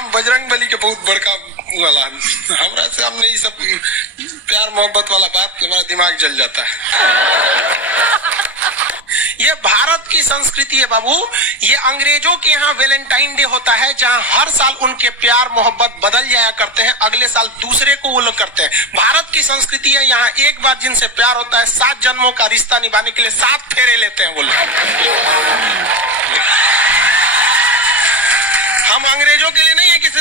हम बजरंग बली के बहुत बड़का वाला हमरा से हमने ये सब प्यार मोहब्बत वाला बात हमारा दिमाग जल जाता है। ये भारत की संस्कृति है बाबू। ये अंग्रेजों के यहाँ वैलेंटाइन डे होता है, जहाँ हर साल उनके प्यार मोहब्बत बदल जाया करते हैं, अगले साल दूसरे को वो लोग करते हैं। भारत की संस्कृति है, यहाँ एक बार जिनसे प्यार होता है 7 जन्मों का रिश्ता निभाने के लिए 7 फेरे लेते हैं वो लोग। हम अंग्रेजों के लिए नहीं है किसी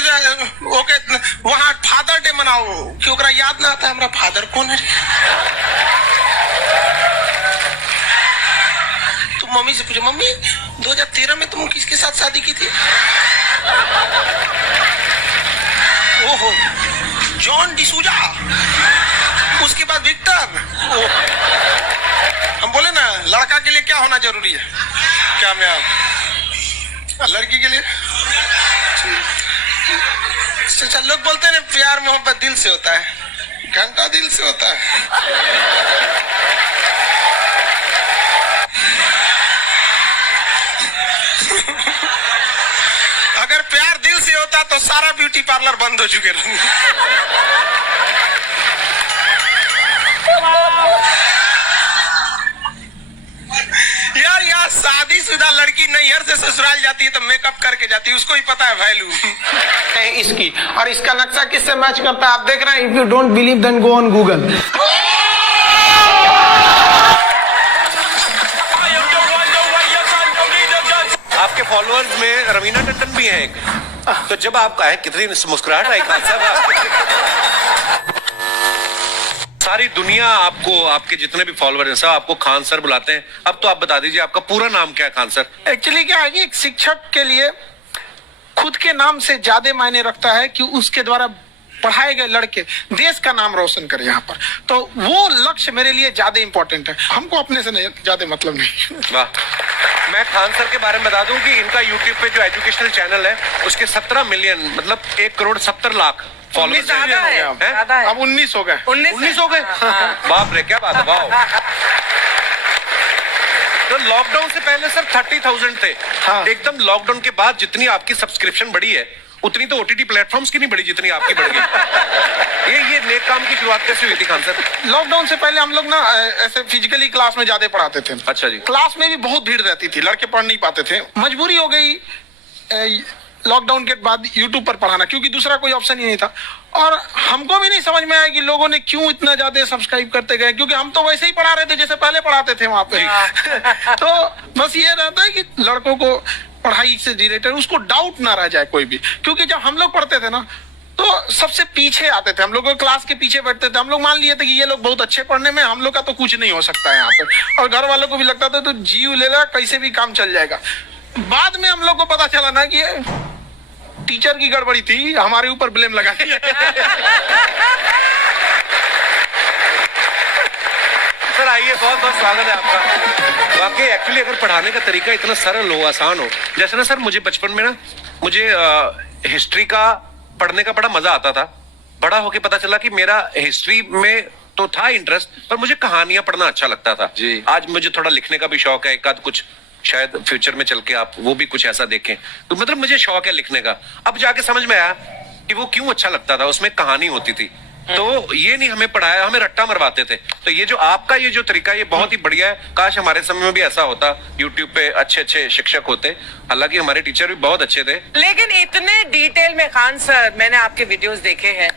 ओके वहां फादर डे मनाओ कि ओकरा याद ना आता है हमारा फादर कौन है। तुम मम्मी से पूछो, मम्मी 2013 में तुम किसके साथ शादी की थी? ओहो, जॉन डिसूजा, उसके बाद विक्टर। हम बोले ना लड़का के लिए क्या होना जरूरी है, क्या मैं लड़की के लिए अच्छा लोग बोलते हैं ना प्यार मोहब्बत दिल से होता है, घंटा दिल से होता है। अगर प्यार दिल से होता तो सारा ब्यूटी पार्लर बंद हो चुके रहते। यार यार शादीशुदा लड़की नैहर से ससुराल जाती है तो मेकअप करके जाती है, उसको ही पता है वैल्यू इसकी। और इसका नक्शा किससे मैच करता है आप देख रहे हैं। If you don't believe then go on Google. आपके फॉलोअर्स में रवीना टंडन भी है एक, तो जब आप कहे कितनी मुस्कुराहट आई खान साहब। सारी दुनिया आपको, आपके जितने भी फॉलोअर हैं सब आपको खान सर बुलाते हैं। अब तो आप बता दीजिए आपका पूरा नाम क्या है खान सर? एक्चुअली क्या है कि एक शिक्षक के लिए खुद के नाम से ज्यादा मायने रखता है कि उसके द्वारा पढ़ाए गए लड़के देश का नाम रोशन करें यहाँ पर, तो वो लक्ष्य मेरे लिए ज्यादा इंपॉर्टेंट है। हमको अपने से नहीं ज्यादा मतलब नहीं। वाह। मैं खान सर के बारे में बता दूं कि इनका यूट्यूब पे जो एजुकेशनल चैनल है उसके 17 मिलियन मतलब 1 करोड़ 70 लाख फॉलोअर्स ज्यादा है। अब 19 हो गए। 19 हो गए। बाप रे, क्या बात है। वाह। तो लॉकडाउन से पहले सर 30,000 थे। हाँ। एकदम लॉकडाउन के बाद जितनी आपकी सब्सक्रिप्शन बढ़ी है उतनी तो ओटीटी प्लेटफॉर्म्स की नहीं बढ़ी जितनी आपकी बढ़ गई। ये नेक काम की शुरुआत कैसे हुई थी खान सर? लॉकडाउन से पहले हम लोग ना ऐसे फिजिकली क्लास में ज्यादा पढ़ाते थे। अच्छा जी। क्लास में भी बहुत भीड़ रहती थी, लड़के पढ़ नहीं पाते थे। मजबूरी हो गई लॉकडाउन के बाद यूट्यूब पर पढ़ाना, क्योंकि दूसरा कोई ऑप्शन ही नहीं था। और हमको भी नहीं समझ में आया कि लोगों ने क्यों इतना ज्यादा सब्सक्राइब करते गए, क्योंकि हम तो वैसे ही पढ़ा रहे थे जैसे पहले पढ़ाते थे वहां पे। तो बस ये रहता है कि लड़कों को पढ़ाई से रिलेटेड उसको डाउट ना रह जाए कोई भी, क्योंकि जब हम लोग पढ़ते थे ना तो सबसे पीछे आते थे। हम लोग क्लास के पीछे बैठते थे। हम लोग मान लिए थे कि ये लोग बहुत अच्छे पढ़ने में, हम लोग का तो कुछ नहीं हो सकता है यहाँ पे। और घर वालों को भी लगता था तो जीव ले ला, कैसे भी काम चल जाएगा। बाद में हम लोग को पता चला ना कि टीचर की गड़बड़ी थी, हमारे ऊपर ब्लेम लगा दिया। सर आइए, बहुत बहुत स्वागत है आपका। वाकई एक्चुअली अगर पढ़ाने का तरीका इतना सरल हो, आसान हो, जैसे ना सर मुझे बचपन में ना मुझे हिस्ट्री का पढ़ने का बड़ा मजा आता था। बड़ा होके पता चला कि मेरा हिस्ट्री में तो था इंटरेस्ट, पर मुझे कहानियां पढ़ना अच्छा लगता था जी। आज मुझे थोड़ा लिखने का भी शौक है, एक आध कुछ शायद फ्यूचर में चल के आप वो भी कुछ ऐसा देखें, तो मतलब मुझे शौक है लिखने का। अब जाके समझ में आया कि वो क्यों अच्छा लगता था, उसमें कहानी होती थी। तो ये नहीं हमें पढ़ाया, हमें रट्टा मरवाते थे। तो ये जो आपका ये जो तरीका ये बहुत ही बढ़िया है। काश हमारे समय में भी ऐसा होता, यूट्यूब पे अच्छे अच्छे शिक्षक होते। हालांकि हमारे टीचर भी बहुत अच्छे थे, लेकिन इतने डिटेल में खान सर मैंने आपके वीडियोस देखे हैं,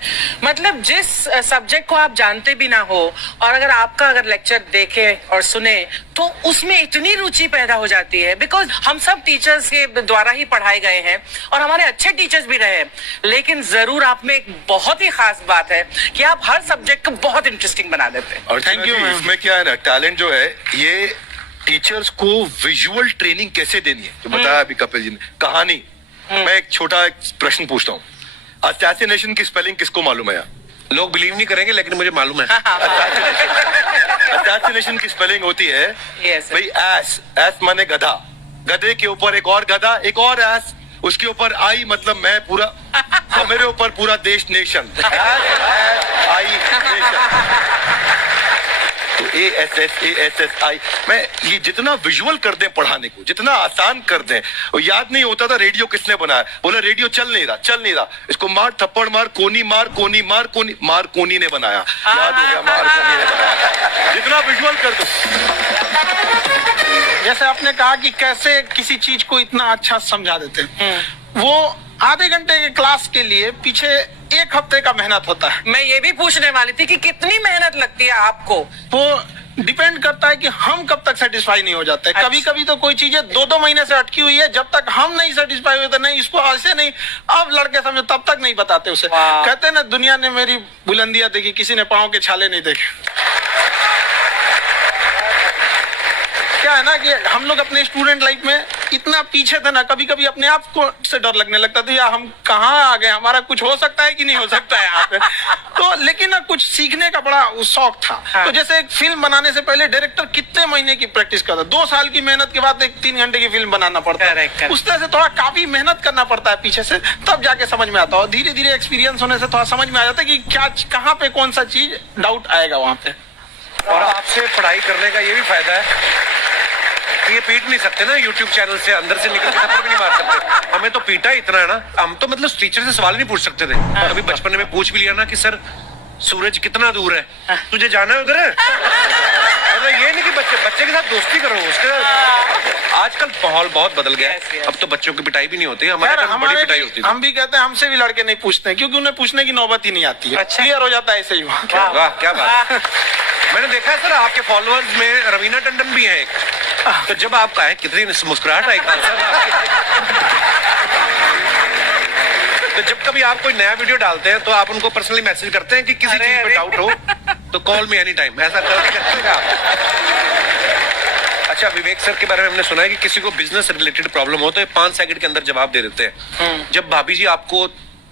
मतलब जिस सब्जेक्ट को आप जानते भी ना हो और अगर लेक्चर देखे और सुने तो उसमें इतनी रुचि पैदा हो जाती है। बिकॉज हम सब टीचर्स के द्वारा ही पढ़ाए गए हैं और हमारे अच्छे टीचर्स भी रहे, लेकिन जरूर आप में एक बहुत ही खास बात है कि आप हर सब्जेक्ट को बहुत इंटरेस्टिंग बना देते हैं। और थैंक यू। इसमें क्या है ना, टैलेंट जो है ये टीचर्स को विजुअल ट्रेनिंग कैसे देनी है, जो बताया अभी कपिल जी ने। कहानी, मैं एक छोटा प्रश्न पूछता हूँ, असैसिनेशन की स्पेलिंग किसको मालूम है? लोग बिलीव नहीं करेंगे लेकिन मुझे मालूम है। असैसिनेशन की स्पेलिंग होती है भाई एस। एस माने गधा, गधे के ऊपर एक और गधा, एक और एस, उसके ऊपर आई मतलब मैं पूरा, और मेरे ऊपर पूरा देश नेशन। आई नेशन। ASSASSI, मैं ये जितना विजुअल कर दें पढ़ाने को, जितना आसान कर दें। और याद नहीं होता था रेडियो किसने बनाया, बोला रेडियो चल नहीं रहा, इसको मार थप्पड़ मार, कोनी मार, कोनी मार, मार कोनी ने बनाया, याद हो गया, मार कोनी ने बनाया। जितना विजुअल कर दो। जैसे आपने कहा कि कैसे किसी चीज को इतना अच्छा समझा देते हैं, वो आधे घंटे के क्लास के लिए पीछे 1 हफ्ते का मेहनत होता है। मैं ये भी पूछने वाली थी कि कितनी मेहनत लगती है आपको। वो डिपेंड करता है कि हम कब तक सेटिस्फाई नहीं हो जाते। अच्छा। कभी कभी तो कोई चीजें 2-2 महीने से अटकी हुई है, जब तक हम नहीं सेटिस्फाई होते, नहीं इसको ऐसे नहीं, अब लड़के समझो, तब तक नहीं बताते उसे। वाह। कहते हैं ना, दुनिया ने मेरी बुलंदियां देखी, किसी ने पाँव के छाले नहीं देखे। क्या है ना कि हम लोग अपने स्टूडेंट लाइफ में इतना पीछे थे ना, कभी कभी अपने आप को से डर लगने लगता था, यार हम कहाँ आ गए, हमारा कुछ हो सकता है कि नहीं हो सकता है यहाँ पे। तो लेकिन ना कुछ सीखने का बड़ा शौक था। हाँ। तो जैसे एक फिल्म बनाने से पहले डायरेक्टर कितने महीने की प्रैक्टिस करता है, 2 साल की मेहनत के बाद एक 3 घंटे की फिल्म बनाना पड़ता है। Correct, correct। उस तरह से थोड़ा काफी मेहनत करना पड़ता है पीछे से, तब जाके समझ में आता है। और धीरे धीरे एक्सपीरियंस होने से थोड़ा समझ में आ जाता है कि क्या, कहाँ पे कौन सा चीज डाउट आएगा वहां पे। और आपसे पढ़ाई करने का ये भी फायदा है कि ये पीट नहीं सकते ना यूट्यूब चैनल से, अंदर से निकल के थप्पड़ भी नहीं मार सकते। हमें तो पीटा इतना है ना, हम तो मतलब टीचर से सवाल नहीं पूछ सकते थे। अभी बचपन में पूछ भी लिया ना कि सर सूरज कितना दूर है, तुझे जाना है उधर। मतलब ये नहीं कि बच्चे के साथ दोस्ती करो, उसके साथ। आजकल माहौल बहुत बदल गया है, अब तो बच्चों की पिटाई भी नहीं होती, हमारे टाइम बड़ी पिटाई होती थी। हम भी कहते हैं, हमसे भी लड़के नहीं पूछते हैं, क्योंकि उन्हें पूछने की नौबत ही नहीं आती है। अच्छा। क्लियर हो जाता है ऐसे ही वहाँ। वाह क्या बात है। मैंने देखा है सर आपके फॉलोअर्स में रवीना टंडन भी है एक, तो जब आप कहे कितनी मुस्कुराहट आई तो जब कभी आप कोई नया वीडियो डालते हैं तो आप उनको पर्सनली मैसेज करते हैं कि किसी चीज पे डाउट हो तो कॉल मी एनी टाइम, ऐसा करते हैं आप? अच्छा, विवेक सर के बारे में हमने सुना है कि किसी को बिजनेस रिलेटेड प्रॉब्लम हो तो ये 5 सेकंड के अंदर जवाब दे देते हैं। जब भाभी जी आपको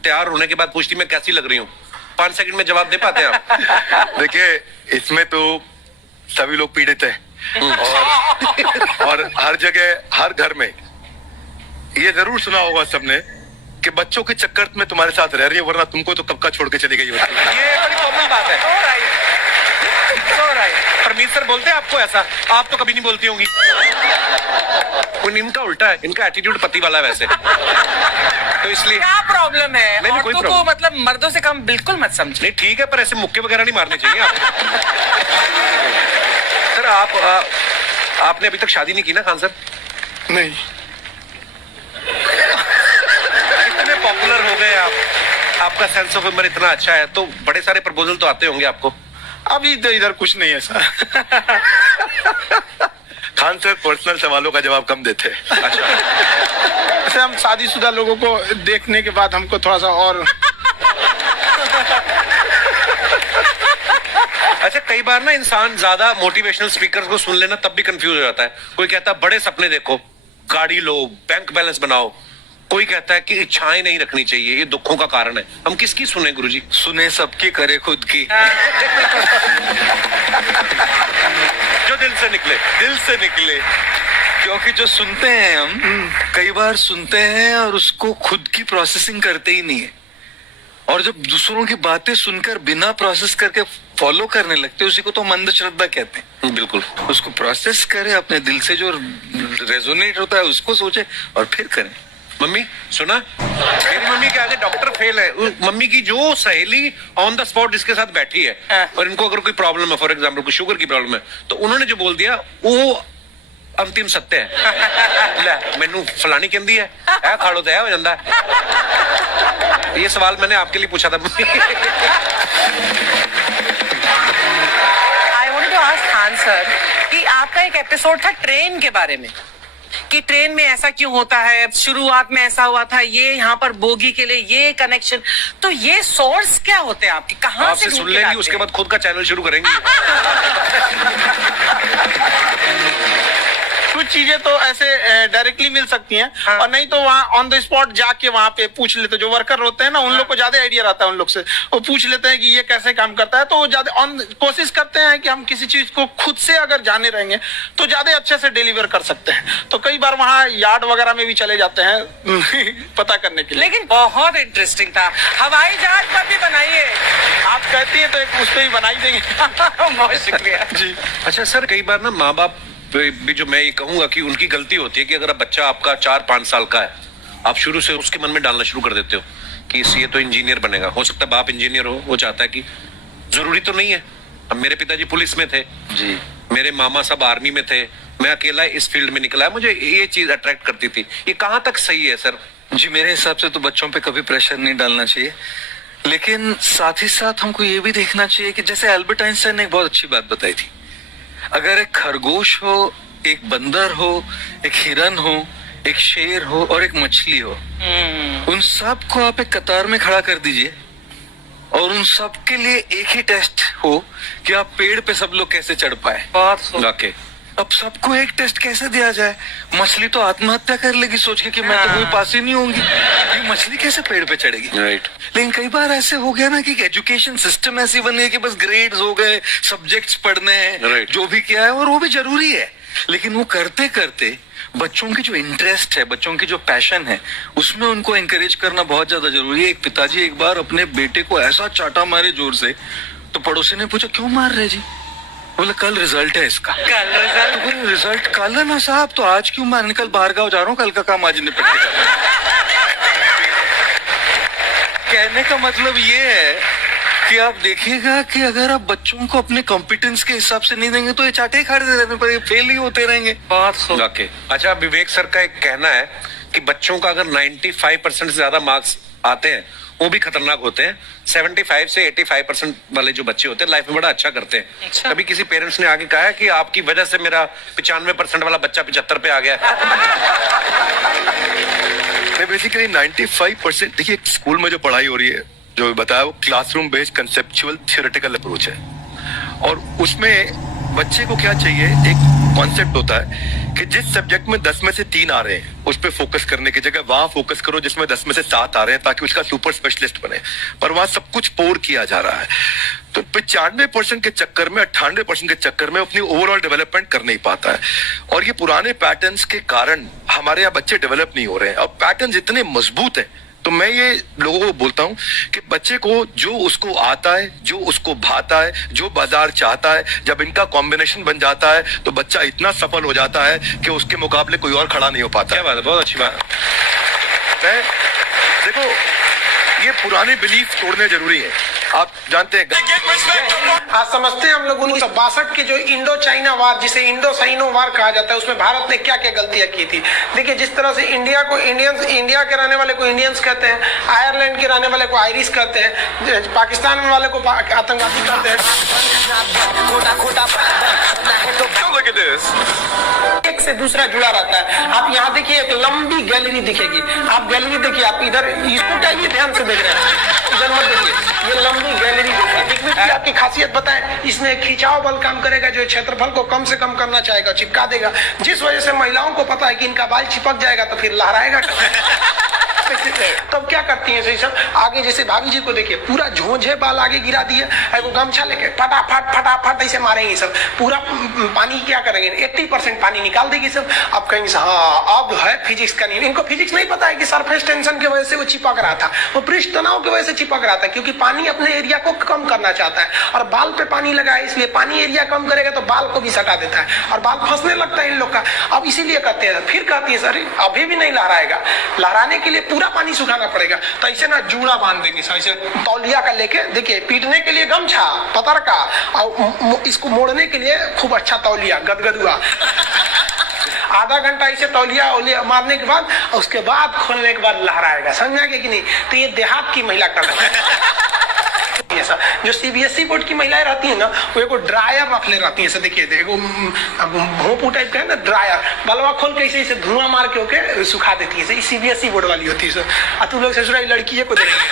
तैयार होने के बाद पूछती मैं कैसी लग रही हूँ, 5 सेकंड में जवाब दे पाते हैं आप? देखिए, इसमें तो सभी लोग पीड़ित हैं और हर जगह हर घर में ये जरूर सुना होगा सबने कि बच्चों के चक्कर में तुम्हारे साथ रह रही है, वरना तुमको तो कब का छोड़ के चली गई होती। ये बड़ी कॉमन बात है। परमीत सर बोलते हैं आपको ऐसा? आप तो कभी नहीं बोलती होंगी। इनका उल्टा है, इनका एटीट्यूड पति वाला है वैसे, तो इसलिए। क्या प्रॉब्लम है? नहीं, कोई औरतों को प्रॉब्लम। मतलब मर्दों से कम बिल्कुल मत समझे। नहीं ठीक है, पर ऐसे मुक्के वगैरह नहीं मारने चाहिए आप। सर आपने अभी तक शादी नहीं की ना खान सर? नहीं, इतने पॉपुलर हो गए आप, आपका सेंस ऑफ ह्यूमर इतना अच्छा है, तो बड़े सारे प्रपोजल तो आते होंगे आपको। अभी तो इधर कुछ नहीं है सर। खान सर पर्सनल सवालों का जवाब कम देते हैं। अच्छा, वैसे हम शादीशुदा लोगों को देखने के बाद हमको थोड़ा सा और अच्छा कई बार ना इंसान ज्यादा मोटिवेशनल स्पीकर को सुन लेना तब भी कंफ्यूज हो जाता है। कोई कहता है बड़े सपने देखो, गाड़ी लो, बैंक बैलेंस बनाओ, कोई कहता है कि इच्छाएं नहीं रखनी चाहिए, ये दुखों का कारण है। हम किसकी सुने गुरुजी? सुने सबकी, करे खुद की। जो दिल से निकले। दिल से निकले, क्योंकि जो सुनते हैं हम कई बार सुनते हैं और उसको खुद की प्रोसेसिंग करते ही नहीं है, और जब दूसरों की बातें सुनकर बिना प्रोसेस करके फॉलो करने लगते हैं, उसी को तो मंद श्रद्धा कहते हैं। बिल्कुल। उसको प्रोसेस करे, अपने दिल से जो रेजोनेट होता है उसको सोचे और फिर करें। मम्मी सुना, मेरी मम्मी के आगे डॉक्टर फेल है। मम्मी की जो सहेली ऑन द स्पॉट जिसके साथ बैठी है और इनको अगर कोई प्रॉब्लम है, फॉर एग्जाम्पल कोई शुगर की प्रॉब्लम है, तो उन्होंने जो बोल दिया वो अंतिम सत्य है। ले मैनू फलानी कहती है खाड़ो तो हो जाता है। ये सवाल मैंने आपके लिए पूछा था। I want to ask Khan sir कि आपका एक एपिसोड था ट्रेन के बारे में, कि ट्रेन में ऐसा क्यों होता है, शुरुआत में ऐसा हुआ था, ये यहाँ पर बोगी के लिए ये कनेक्शन, तो ये सोर्स क्या होते हैं आपके, कहाँ से आपसे ढूंढ सुन के लेंगी, लाते उसके हैं? बाद खुद का चैनल शुरू करेंगी। कुछ चीजें तो ऐसे डायरेक्टली मिल सकती हैं, हाँ। और नहीं तो वहाँ ऑन द स्पॉट जाके वहाँ पे पूछ लेते, जो वर्कर होते हैं ना उन लोग को ज्यादा आइडिया रहता है उन लोग से, वो पूछ लेते हैं कि ये कैसे काम करता है, तो वो ज्यादा कोशिश करते हैं कि हम किसी चीज को खुद से अगर जाने रहेंगे तो ज्यादा अच्छे से डिलीवर कर सकते हैं। तो कई बार वहाँ यार्ड वगैरह में भी चले जाते हैं पता करने के लिए। लेकिन बहुत इंटरेस्टिंग था। हवाई जहाज पर भी बनाइए। आप कहती हैं तो एक उस पर ही बनाई देंगे। बहुत शुक्रिया जी। अच्छा सर, कई बार ना माँ बाप भी, जो मैं ये कहूंगा कि उनकी गलती होती है कि अगर बच्चा आपका 4-5 साल का है, आप शुरू से उसके मन में डालना शुरू कर देते हो कि ये तो इंजीनियर बनेगा। हो सकता है बाप इंजीनियर हो, वो चाहता है कि जरूरी तो नहीं है। अब मेरे पिताजी पुलिस में थे जी, मेरे मामा सब आर्मी में थे, मैं अकेला इस फील्ड में निकला है, मुझे ये चीज अट्रैक्ट करती थी। ये कहाँ तक सही है सर? जी मेरे हिसाब से तो बच्चों पे कभी प्रेशर नहीं डालना चाहिए, लेकिन साथ ही साथ हमको ये भी देखना चाहिए कि जैसे एल्बर्ट आइंस्टाइन ने एक बहुत अच्छी बात बताई थी, अगर एक खरगोश हो, एक बंदर हो, एक हिरन हो, एक शेर हो और एक मछली हो, उन सब को आप एक कतार में खड़ा कर दीजिए और उन सब के लिए एक ही टेस्ट हो कि आप पेड़ पे सब लोग कैसे चढ़ पाए। बहुत वाकई अब सबको एक टेस्ट कैसे दिया जाए? मछली तो आत्महत्या कर लेगी सोच के कि मैं तो कोई पास ही नहीं होंगी, ये मछली कैसे पेड़ पे चढ़ेगी? राइट। लेकिन कई बार ऐसे हो गया ना कि एजुकेशन सिस्टम ऐसी बन गई कि बस ग्रेड्स हो गए, सब्जेक्ट्स पढ़ने हैं, Right. जो भी किया है, और वो भी जरूरी है, लेकिन वो करते करते बच्चों की जो इंटरेस्ट है, बच्चों की जो पैशन है, उसमें उनको एनकरेज करना बहुत ज्यादा जरूरी है। एक पिताजी एक बार अपने बेटे को ऐसा चाटा मारे जोर से, तो पड़ोसी ने पूछा क्यों मार रहे जी? बोले कल रिजल्ट है इसका। कल रिजल्ट? तो बोले रिजल्ट कल है ना साहब, तो आज क्यों मारने? कल बाहर गाँव जा रहा हूँ, कल का काम आज निपट के जाऊंगा। कहने का मतलब ये है कि आप देखिएगा कि अगर आप बच्चों को अपने कॉम्पिटेंस के हिसाब से नहीं देंगे तो ये चाटे खा रहने पर फेल ही होते रहेंगे। बहुत वाकई। अच्छा, विवेक सर का एक कहना है कि बच्चों का अगर 95% से ज्यादा मार्क्स आते हैं वो भी खतरनाक होते हैं। 75 से 85% वाले जो बच्चे होते हैं लाइफ में बड़ा अच्छा करते हैं। अच्छा। कभी किसी पेरेंट्स ने आगे कहा है कि आपकी वजह से मेरा 95% वाला बच्चा 75 पे आ गया है? बेसिकली 95%, देखिए स्कूल में जो पढ़ाई हो रही है, जो बताया, वो classroom based conceptual theoretical approach है, और उसमें बच्चे को क्या चाहिए, एक कॉन्सेप्ट होता है कि जिस सब्जेक्ट में 10 में से 3 आ रहे हैं उस पर फोकस करने की जगह वहां फोकस करो जिसमें 10 में से 7 आ रहे हैं, ताकि उसका सुपर स्पेशलिस्ट बने। पर वहां सब कुछ पोर किया जा रहा है, तो 95% के चक्कर में, 98% के चक्कर में अपनी ओवरऑल डेवलपमेंट कर नहीं पाता है। और ये पुराने पैटर्न्स के कारण हमारे यहाँ बच्चे डेवलप नहीं हो रहे हैं। अब पैटर्न्स इतने मजबूत हैं, तो मैं ये लोगों को बोलता हूं कि बच्चे को जो उसको आता है, जो उसको भाता है, जो बाजार चाहता है, जब इनका कॉम्बिनेशन बन जाता है तो बच्चा इतना सफल हो जाता है कि उसके मुकाबले कोई और खड़ा नहीं हो पाता। क्या बात है, बहुत अच्छी बात। मैं देखो, ये पुराने बिलीफ तोड़ने जरूरी है। आप जानते हैं आज समझते हैं हम लोग 1962 के जो इंडो चाइना वार, जिसे इंडो साइनो वार कहा जाता है, उसमें भारत ने क्या क्या गलतियां की थी। देखिए, जिस तरह से इंडिया को इंडियंस, इंडिया के रहने वाले को इंडियंस कहते हैं, आयरलैंड के रहने वाले को आयरिश कहते हैं, पाकिस्तान वाले को आतंकवादी कहते हैं। एक से दूसरा जुड़ा रहता है। आप यहाँ देखिए, एक लंबी गैलरी दिखेगी, आप गैलरी देखिए, आप इधर इसको क्या ध्यान से देख रहे हैं, इधर मत देखिए, ये लंबी गैलरी देखिए। आपकी खासियत बताएं, इसमें खिंचाव बल काम करेगा, जो क्षेत्रफल को कम से कम करना चाहेगा, चिपका देगा, जिस वजह से महिलाओं को पता है कि इनका बाल चिपक जाएगा तो फिर लहराएगा। तब क्या करती है सब आगे, जैसे भाभी जी को देखिए, पूरा झोंझे बाल आगे गिरा दिए, वो गमछा लेके फटाफट फटाफट ऐसे मारेंगे सब, पूरा पानी क्या करेंगे, 80% पानी निकाल देगी सब। अब कहेंगे हाँ अब है फिजिक्स का नियम। इनको फिजिक्स नहीं पता है कि सरफेस टेंशन की वजह से वो चिपक रहा था, वो पृष्ठ तनाव की वजह से चिपक रहा था, क्योंकि पानी अपने एरिया को कम करना चाहता है और बाल पे पानी लगा है, इसलिए पानी एरिया कम करेगा तो बाल को भी सटा देता है और बाल फंसने लगता है इन लोग का। अब इसीलिए कहते हैं, फिर कहती है सर अभी भी नहीं लहराएगा, लहराने के लिए पूरा पानी सुखाना पड़ेगा, तो ऐसे ना जूड़ा बांध देंगे सर, ऐसे तौलिया का लेके, देखिए पीटने के लिए गमछा पतर का, और इसको मोड़ने के लिए खूब अच्छा तौलिया गदगदुआ। आधा घंटा ऐसे तौलिया मारने के बाद, उसके बाद खोलने के बाद लहराएगा, समझा कि नहीं? तो ये देहात की महिला कर रही है। जो सीबीएसई बोर्ड की महिलाएं रहती है ना, वो एक ड्रायर रख ले रहती है, ऐसे देखिए, देखो भोंपू टाइप का है ना ड्रायर, बलवा खोल के ऐसे धुआं मार के होके सुखा देती है, सीबीएसई बोर्ड वाली होती है। तू लोग ससुराल लड़की को देखेंगे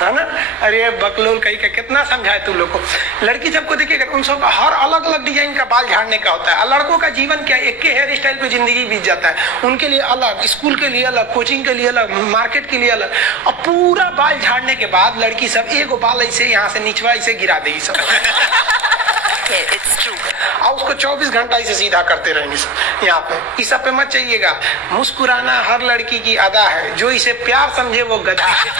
है ना। अरे बकलोल कहीं का कितना समझाए तू लोग को। लड़की सबको देखिएगा उन सब का हर अलग अलग डिजाइन का बाल झाड़ने का होता है। और लड़कों का जीवन क्या, एक के हेयर स्टाइल पे जिंदगी बीत जाता है। उनके लिए अलग, स्कूल के लिए अलग, कोचिंग के लिए अलग, मार्केट के लिए अलग। अब पूरा बाल झाड़ने के बाद लड़की सब एक बाल ऐसे यहाँ से निचवा ऐसे गिरा देगी सब। It's true. और उसको 24 घंटा इसे सीधा करते रहेंगे सब यहाँ पे। इस सब पे मत चाहिएगा। मुस्कुराना हर लड़की की अदा है, जो इसे प्यार समझे वो गधा है।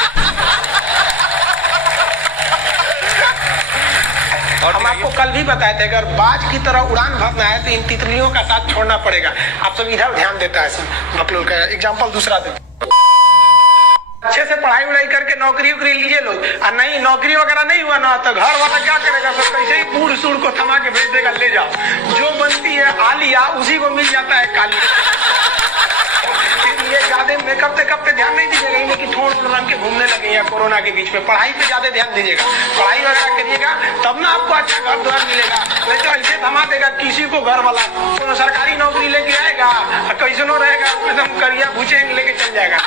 हम आपको कल भी बताए थे, अगर बाज की तरह उड़ान भरना है तो इन तितलियों का साथ छोड़ना पड़ेगा। आप सब इधर ध्यान देता है सब। बकलोल का एग्जाम्पल दूसरा दे। अच्छे से पढ़ाई उड़ाई करके नौकरी उकरी लीजिए लोग, और नहीं नौकरी वगैरह नहीं हुआ ना तो घर वाला क्या करेगा, सब कैसे ही बूढ़ सूढ़ को थमा के भेज देगा, ले जाओ। जो बनती है आलिया उसी को मिल जाता है काली। इसलिए ज्यादा मेकअप टेकअप पे ध्यान नहीं दीजिएगा, इन्हें कि थोड़ रंग के घूमने लगे या कोरोना के बीच में। पढ़ाई पे ज्यादा ध्यान दीजिएगा, पढ़ाई वगैरह करिएगा तब ना आपको अच्छा घर द्वार मिलेगा। नहीं तो ऐसे थमा देगा किसी को घर वाला, तो सरकारी नौकरी लेके आएगा कैसे नो रहेगा, एकदम करिया भूचेंग लेके चल जाएगा।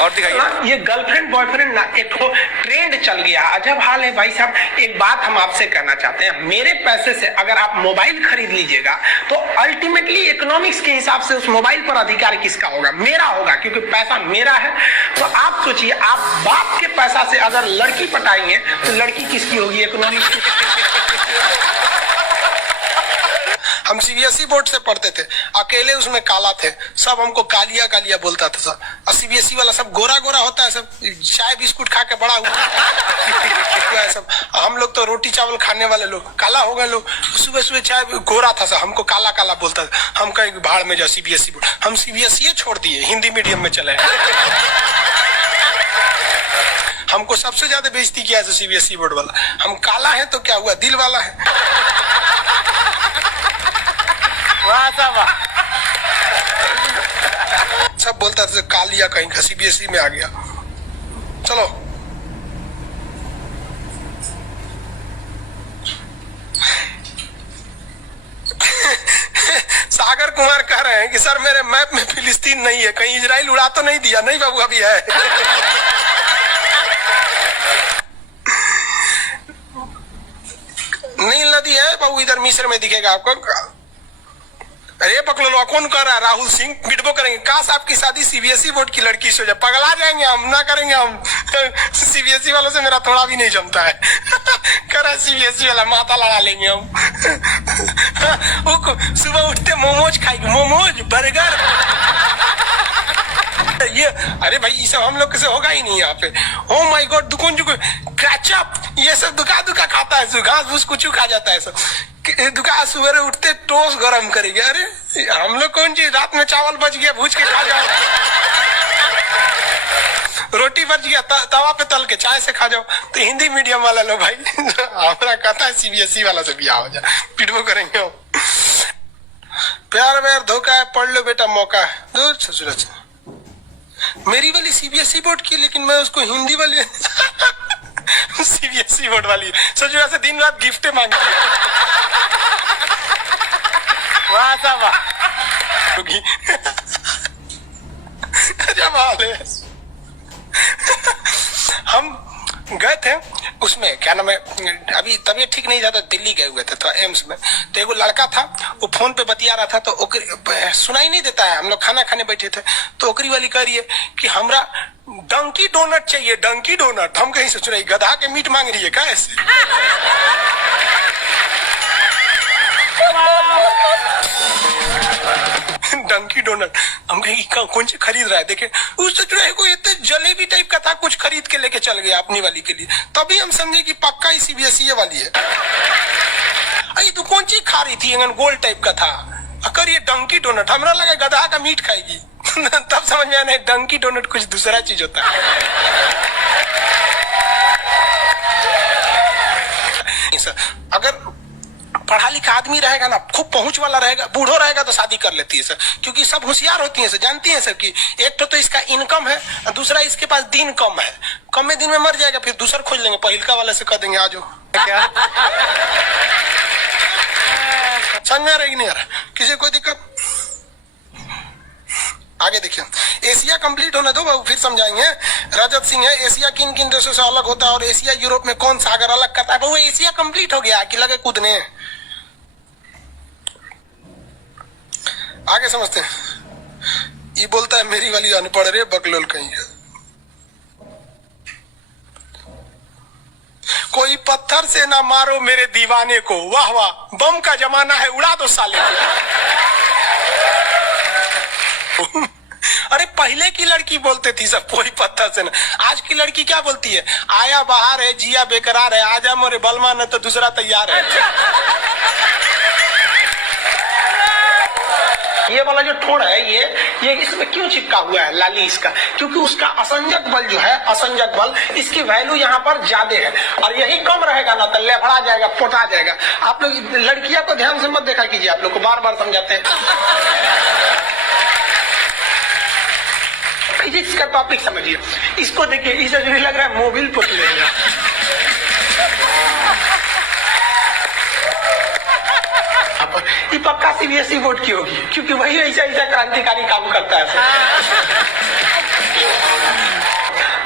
और दिखाइए। ये गर्लफ्रेंड बॉयफ्रेंड ना एक ट्रेंड चल गया, अजब हाल है भाई साहब। एक बात हम आपसे कहना चाहते हैं, मेरे पैसे से अगर आप मोबाइल खरीद लीजिएगा तो अल्टीमेटली इकोनॉमिक्स के हिसाब से उस मोबाइल पर अधिकार किसका होगा, मेरा होगा, क्योंकि पैसा मेरा है। तो आप सोचिए, आप बाप के पैसा से अगर लड़की पटाएंगे तो लड़की किसकी होगी, इकोनॉमिक्स की। हम सीबीएसई बोर्ड से पढ़ते थे, अकेले उसमें काला थे, सब हमको कालिया कालिया बोलता था सब। और सीबीएसई वाला सब गोरा गोरा होता है, सब चाय बिस्कुट खा के बड़ा हुआ है सब। हम लोग तो रोटी चावल खाने वाले लोग, काला हो गए लोग। सुबह सुबह चाय गोरा था सब, हमको काला काला बोलता था। हम कहीं भाड़ में जाओ सीबीएसई बोर्ड, हम सीबीएसई छोड़ दिए, हिंदी मीडियम में चले। हमको सबसे ज्यादा बेइज्जती किया है सीबीएसई बोर्ड वाला। हम काला है तो क्या हुआ, दिल वाला है। सब बोलता था कालिया कहीं का, सीबीएसई में आ गया। चलो सागर कुमार कह रहे हैं कि सर मेरे मैप में फिलिस्तीन नहीं है, कहीं इजराइल उड़ा तो नहीं दिया। नहीं बाबू, अभी है। नील नदी है बाबू, इधर मिस्र में दिखेगा आपको। अरे बकलोल कौन कर रहा है, राहुल सिंह बिडबो करेंगे। काश आपकी शादी सीबीएसई बोर्ड की लड़की से हो जाए, पगला जाएंगे हम, ना करेंगे हम। सीबीएसई वालों से मेरा थोड़ा भी नहीं जमता है। कर सीबीएसई वाला माथा लड़ा लेंगे हम। सुबह उठते मोमोज खाएंगे, मोमोज बर्गर। ये अरे भाई ये सब हम लोग से होगा ही नहीं यहाँ पे। ओ माय गॉड, दुकान जो क्रैचअप ये सब दुका खाता है, घास फूस कुछ खा जाता है सब। दुकान सुबह उठते टोस्ट गरम करेंगे। अरे हम लोग कौन चीज, रात में चावल बच गया भूज के खा जाओ, रोटी बच गया तवा पे तल के चाय से खा जाओ। तो हिंदी मीडियम वाला लो भाई, हमारा कहता है सीबीएसई वाला से बिया हो जाए, पिटबो करेंगे हम। प्यार व्यार धोखा है, पढ़ लो बेटा मौका है। दूर ससुर मेरी वाली सीबीएसई बोर्ड की, लेकिन मैं उसको हिंदी वाली सीबीएसई बोर्ड वाली ससुर से दिन रात गिफ्ट मांगती है। हम गए थे उसमें, क्या नाम है, अभी तबीयत ठीक नहीं था तो दिल्ली गए हुए थे, तो एम्स में। तो एगो लड़का था, वो फोन पे बतिया रहा था, तो सुनाई नहीं देता है। हम लोग खाना खाने बैठे थे, तो ओकरी वाली कह रही है कि हमरा डंकी डोनट चाहिए, डंकी डोनट। हम कहीं सोच रहे गधा के मीट मांग रही है क्या ऐसे। डंकी डोनट। हम कहीं कौन से खरीद रहा है, देखे उस सोच रहे कोई इतने जलेबी टाइप का था, कुछ खरीद के लेके चल गया अपनी वाली के लिए। तभी हम समझे कि पक्का ही सीबीएसई वाली है। अरे तू कौन चीज खा रही थी, गोल टाइप का था। अगर ये डंकी डोनट, हमरा लगा गधा का मीट खाएगी। तब समझ में आया डंकी डोनट कुछ दूसरा चीज होता है। अगर पढ़ा लिखा आदमी रहेगा ना, खूब पहुंच वाला रहेगा, बूढ़ो रहेगा तो शादी कर लेती है सर, क्योंकि सब होशियार होती है सर, जानती है सर कि एक तो इसका इनकम है, दूसरा इसके पास दिन कम है, कम में दिन में मर जाएगा, फिर दूसरा खोज लेंगे, पहिलका वाले से कह देंगे आ जाओ। क्या समझ में आ रहा है कि नहीं आ रहा, किसी कोई दिक्कत। आगे देखिए, एशिया कंप्लीट होने दो बाबू, फिर समझाएंगे। रजत सिंह है, एशिया किन किन देशों से अलग होता है और एशिया यूरोप में कौन सागर अलग करता है बाबू? एशिया कंप्लीट हो गया कि लगे कूदने? आगे समझते हैं। ये बोलता है मेरी वाली अनपढ़ रे बकलोल कहीं है। कोई पत्थर से ना मारो मेरे दीवाने को, वाह वाह, बम का जमाना है, उड़ा दो साले को। अरे पहले की लड़की बोलते थी सब कोई पत्थर से ना, आज की लड़की क्या बोलती है? आया बाहर है, जिया बेकरार है, आजा मोरे बलमा न तो दूसरा तैयार है। ये वाला जो ठोड़ है ये इसमें क्यों चिपका हुआ है लाली इसका? क्योंकि उसका असंजक बल जो है, असंजक बल, इसकी वैल्यू यहाँ पर ज्यादा है और यही कम रहेगा ना तो लेफड़ा जाएगा, पोटा जाएगा। आप लोग लड़कियां को ध्यान से मत देखा कीजिए, आप लोग को बार बार समझाते हैं। फिजिक्स का टॉपिक समझिए, इसको देखिए, इसे जो लग रहा है मोबिल पुट लेगा। ये पक्का सीबीएसई बोर्ड की होगी क्योंकि वही ऐसा ऐसा क्रांतिकारी काम करता है।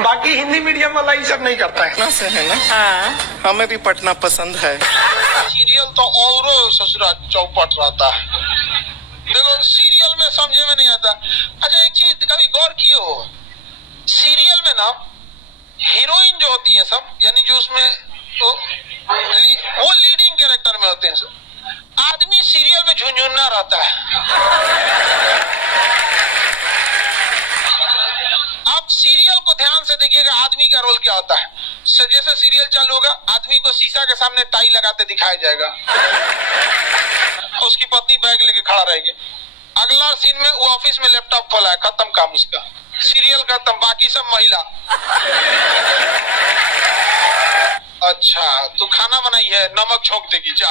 बाकी हिंदी मीडियम वाला ये सब नहीं करता है ना, से है ना। हाँ। हमें भी पढ़ना पसंद है। सीरियल तो और ससुरा चौपट रहता है। देखो सीरियल में समझे में नहीं आता। अच्छा एक चीज कभी गौर किए हो, सीरियल में ना हीरोइन जो होती है सब, यानी जो उसमें तो वो लीडिंग कैरेक्टर में होते हैं सब, आदमी सीरियल में झुंझुन्ना रहता है। आप सीरियल को ध्यान से देखिएगा, आदमी का रोल क्या होता है। जैसे सीरियल चालू होगा, आदमी को शीशा के सामने टाई लगाते दिखाया जाएगा, उसकी पत्नी बैग लेके खड़ा रहेगी। अगला सीन में वो ऑफिस में लैपटॉप खोला है, खत्म काम उसका, सीरियल खत्म, बाकी सब महिला। अच्छा तू खाना बनाई है, नमक छोंक देगी जा।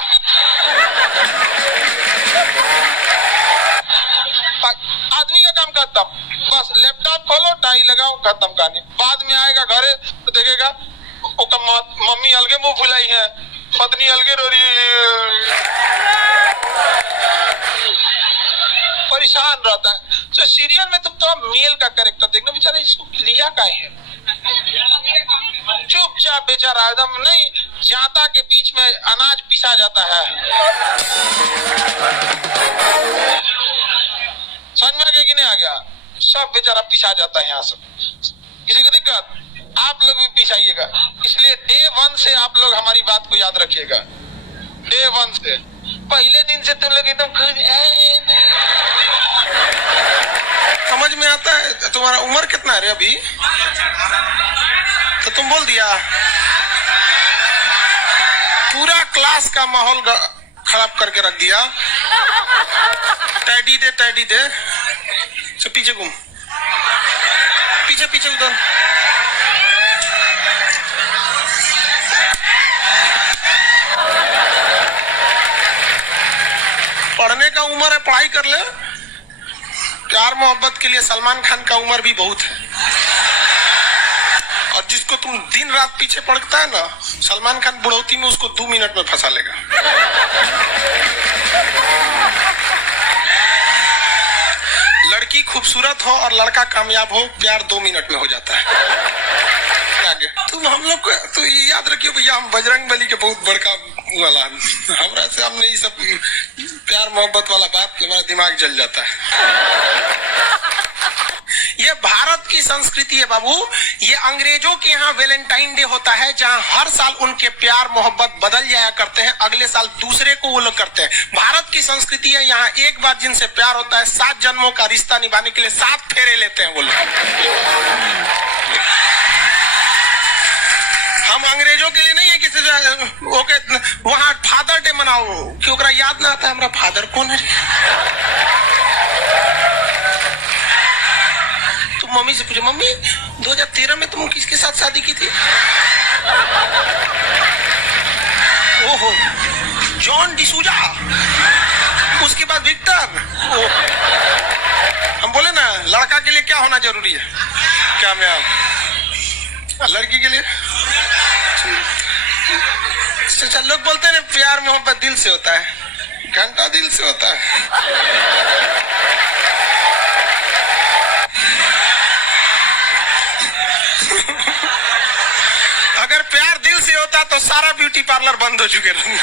आदमी का काम खत्म, बस लैपटॉप खोलो, टाई लगाओ, खत्म कहानी। बाद में आएगा घरे तो देखेगा मम्मी अलगे मुंह फुलाई है, पत्नी अलगे रो रही, परेशान रहता है। तो सीरियल में तुम तो मेल का कैरेक्टर देखना, बेचारा इसको लिया क्या है, चुपचाप बेचारा एकदम नहीं, जाता के बीच में अनाज पिसा जाता है। समझ में आ गया कि नहीं आ गया? सब बेचारा पिसा जाता है यहाँ सब। किसी को दिक्कत? आप लोग भी पिसाइएगा। इसलिए डे 1 से आप लोग हमारी बात को याद रखिएगा। डे 1 से पहले दिन से तुम लोग एकदम समझ में आता है। तुम्हारा उम्र कितना है रे अभी? तो तुम बोल दिया, पूरा क्लास का माहौल खराब करके रख दिया। टैडी दे, टैडी दे, तो पीछे घूम, पीछे पीछे उधर। पढ़ने का उम्र है, पढ़ाई कर ले। प्यार मोहब्बत के लिए सलमान खान का उम्र भी बहुत है, और जिसको तुम दिन रात पीछे पड़ता है ना, सलमान खान बुढ़ौती में उसको 2 मिनट में फंसा लेगा। लड़की खूबसूरत हो और लड़का कामयाब हो, प्यार 2 मिनट में हो जाता है। आगे तुम हम लोग को तो ये याद रखियो भैया, हम बजरंग बली के बहुत बड़का वाला, हमरा से हमने ये सब प्यार मोहब्बत वाला बात, हमारा दिमाग जल जाता है। ये भारत की संस्कृति है बाबू। ये अंग्रेजों के यहाँ वैलेंटाइन डे होता है, जहाँ हर साल उनके प्यार मोहब्बत बदल जाया करते हैं, अगले साल दूसरे को वो लोग करते हैं। भारत की संस्कृति है, यहाँ एक बार जिनसे प्यार होता है, 7 जन्मों का रिश्ता निभाने के लिए 7 फेरे लेते हैं वो लोग। हम अंग्रेजों के लिए नहीं है किसी ओके वहां फादर डे मनाओ, क्यों याद ना आता है हमारा फादर कौन है। तुम मम्मी से पूछो, मम्मी 2013 में तुम किसके साथ शादी की थी? ओहो, जॉन डिसूजा, उसके बाद विक्टर। हम बोले ना, लड़का के लिए क्या होना जरूरी है? क्या मैं लड़की के लिए अच्छा, लोग बोलते हैं प्यार मोहब्बत दिल से होता है, घंटा दिल से होता है। तो सारा ब्यूटी पार्लर बंद हो चुके रहेंगे।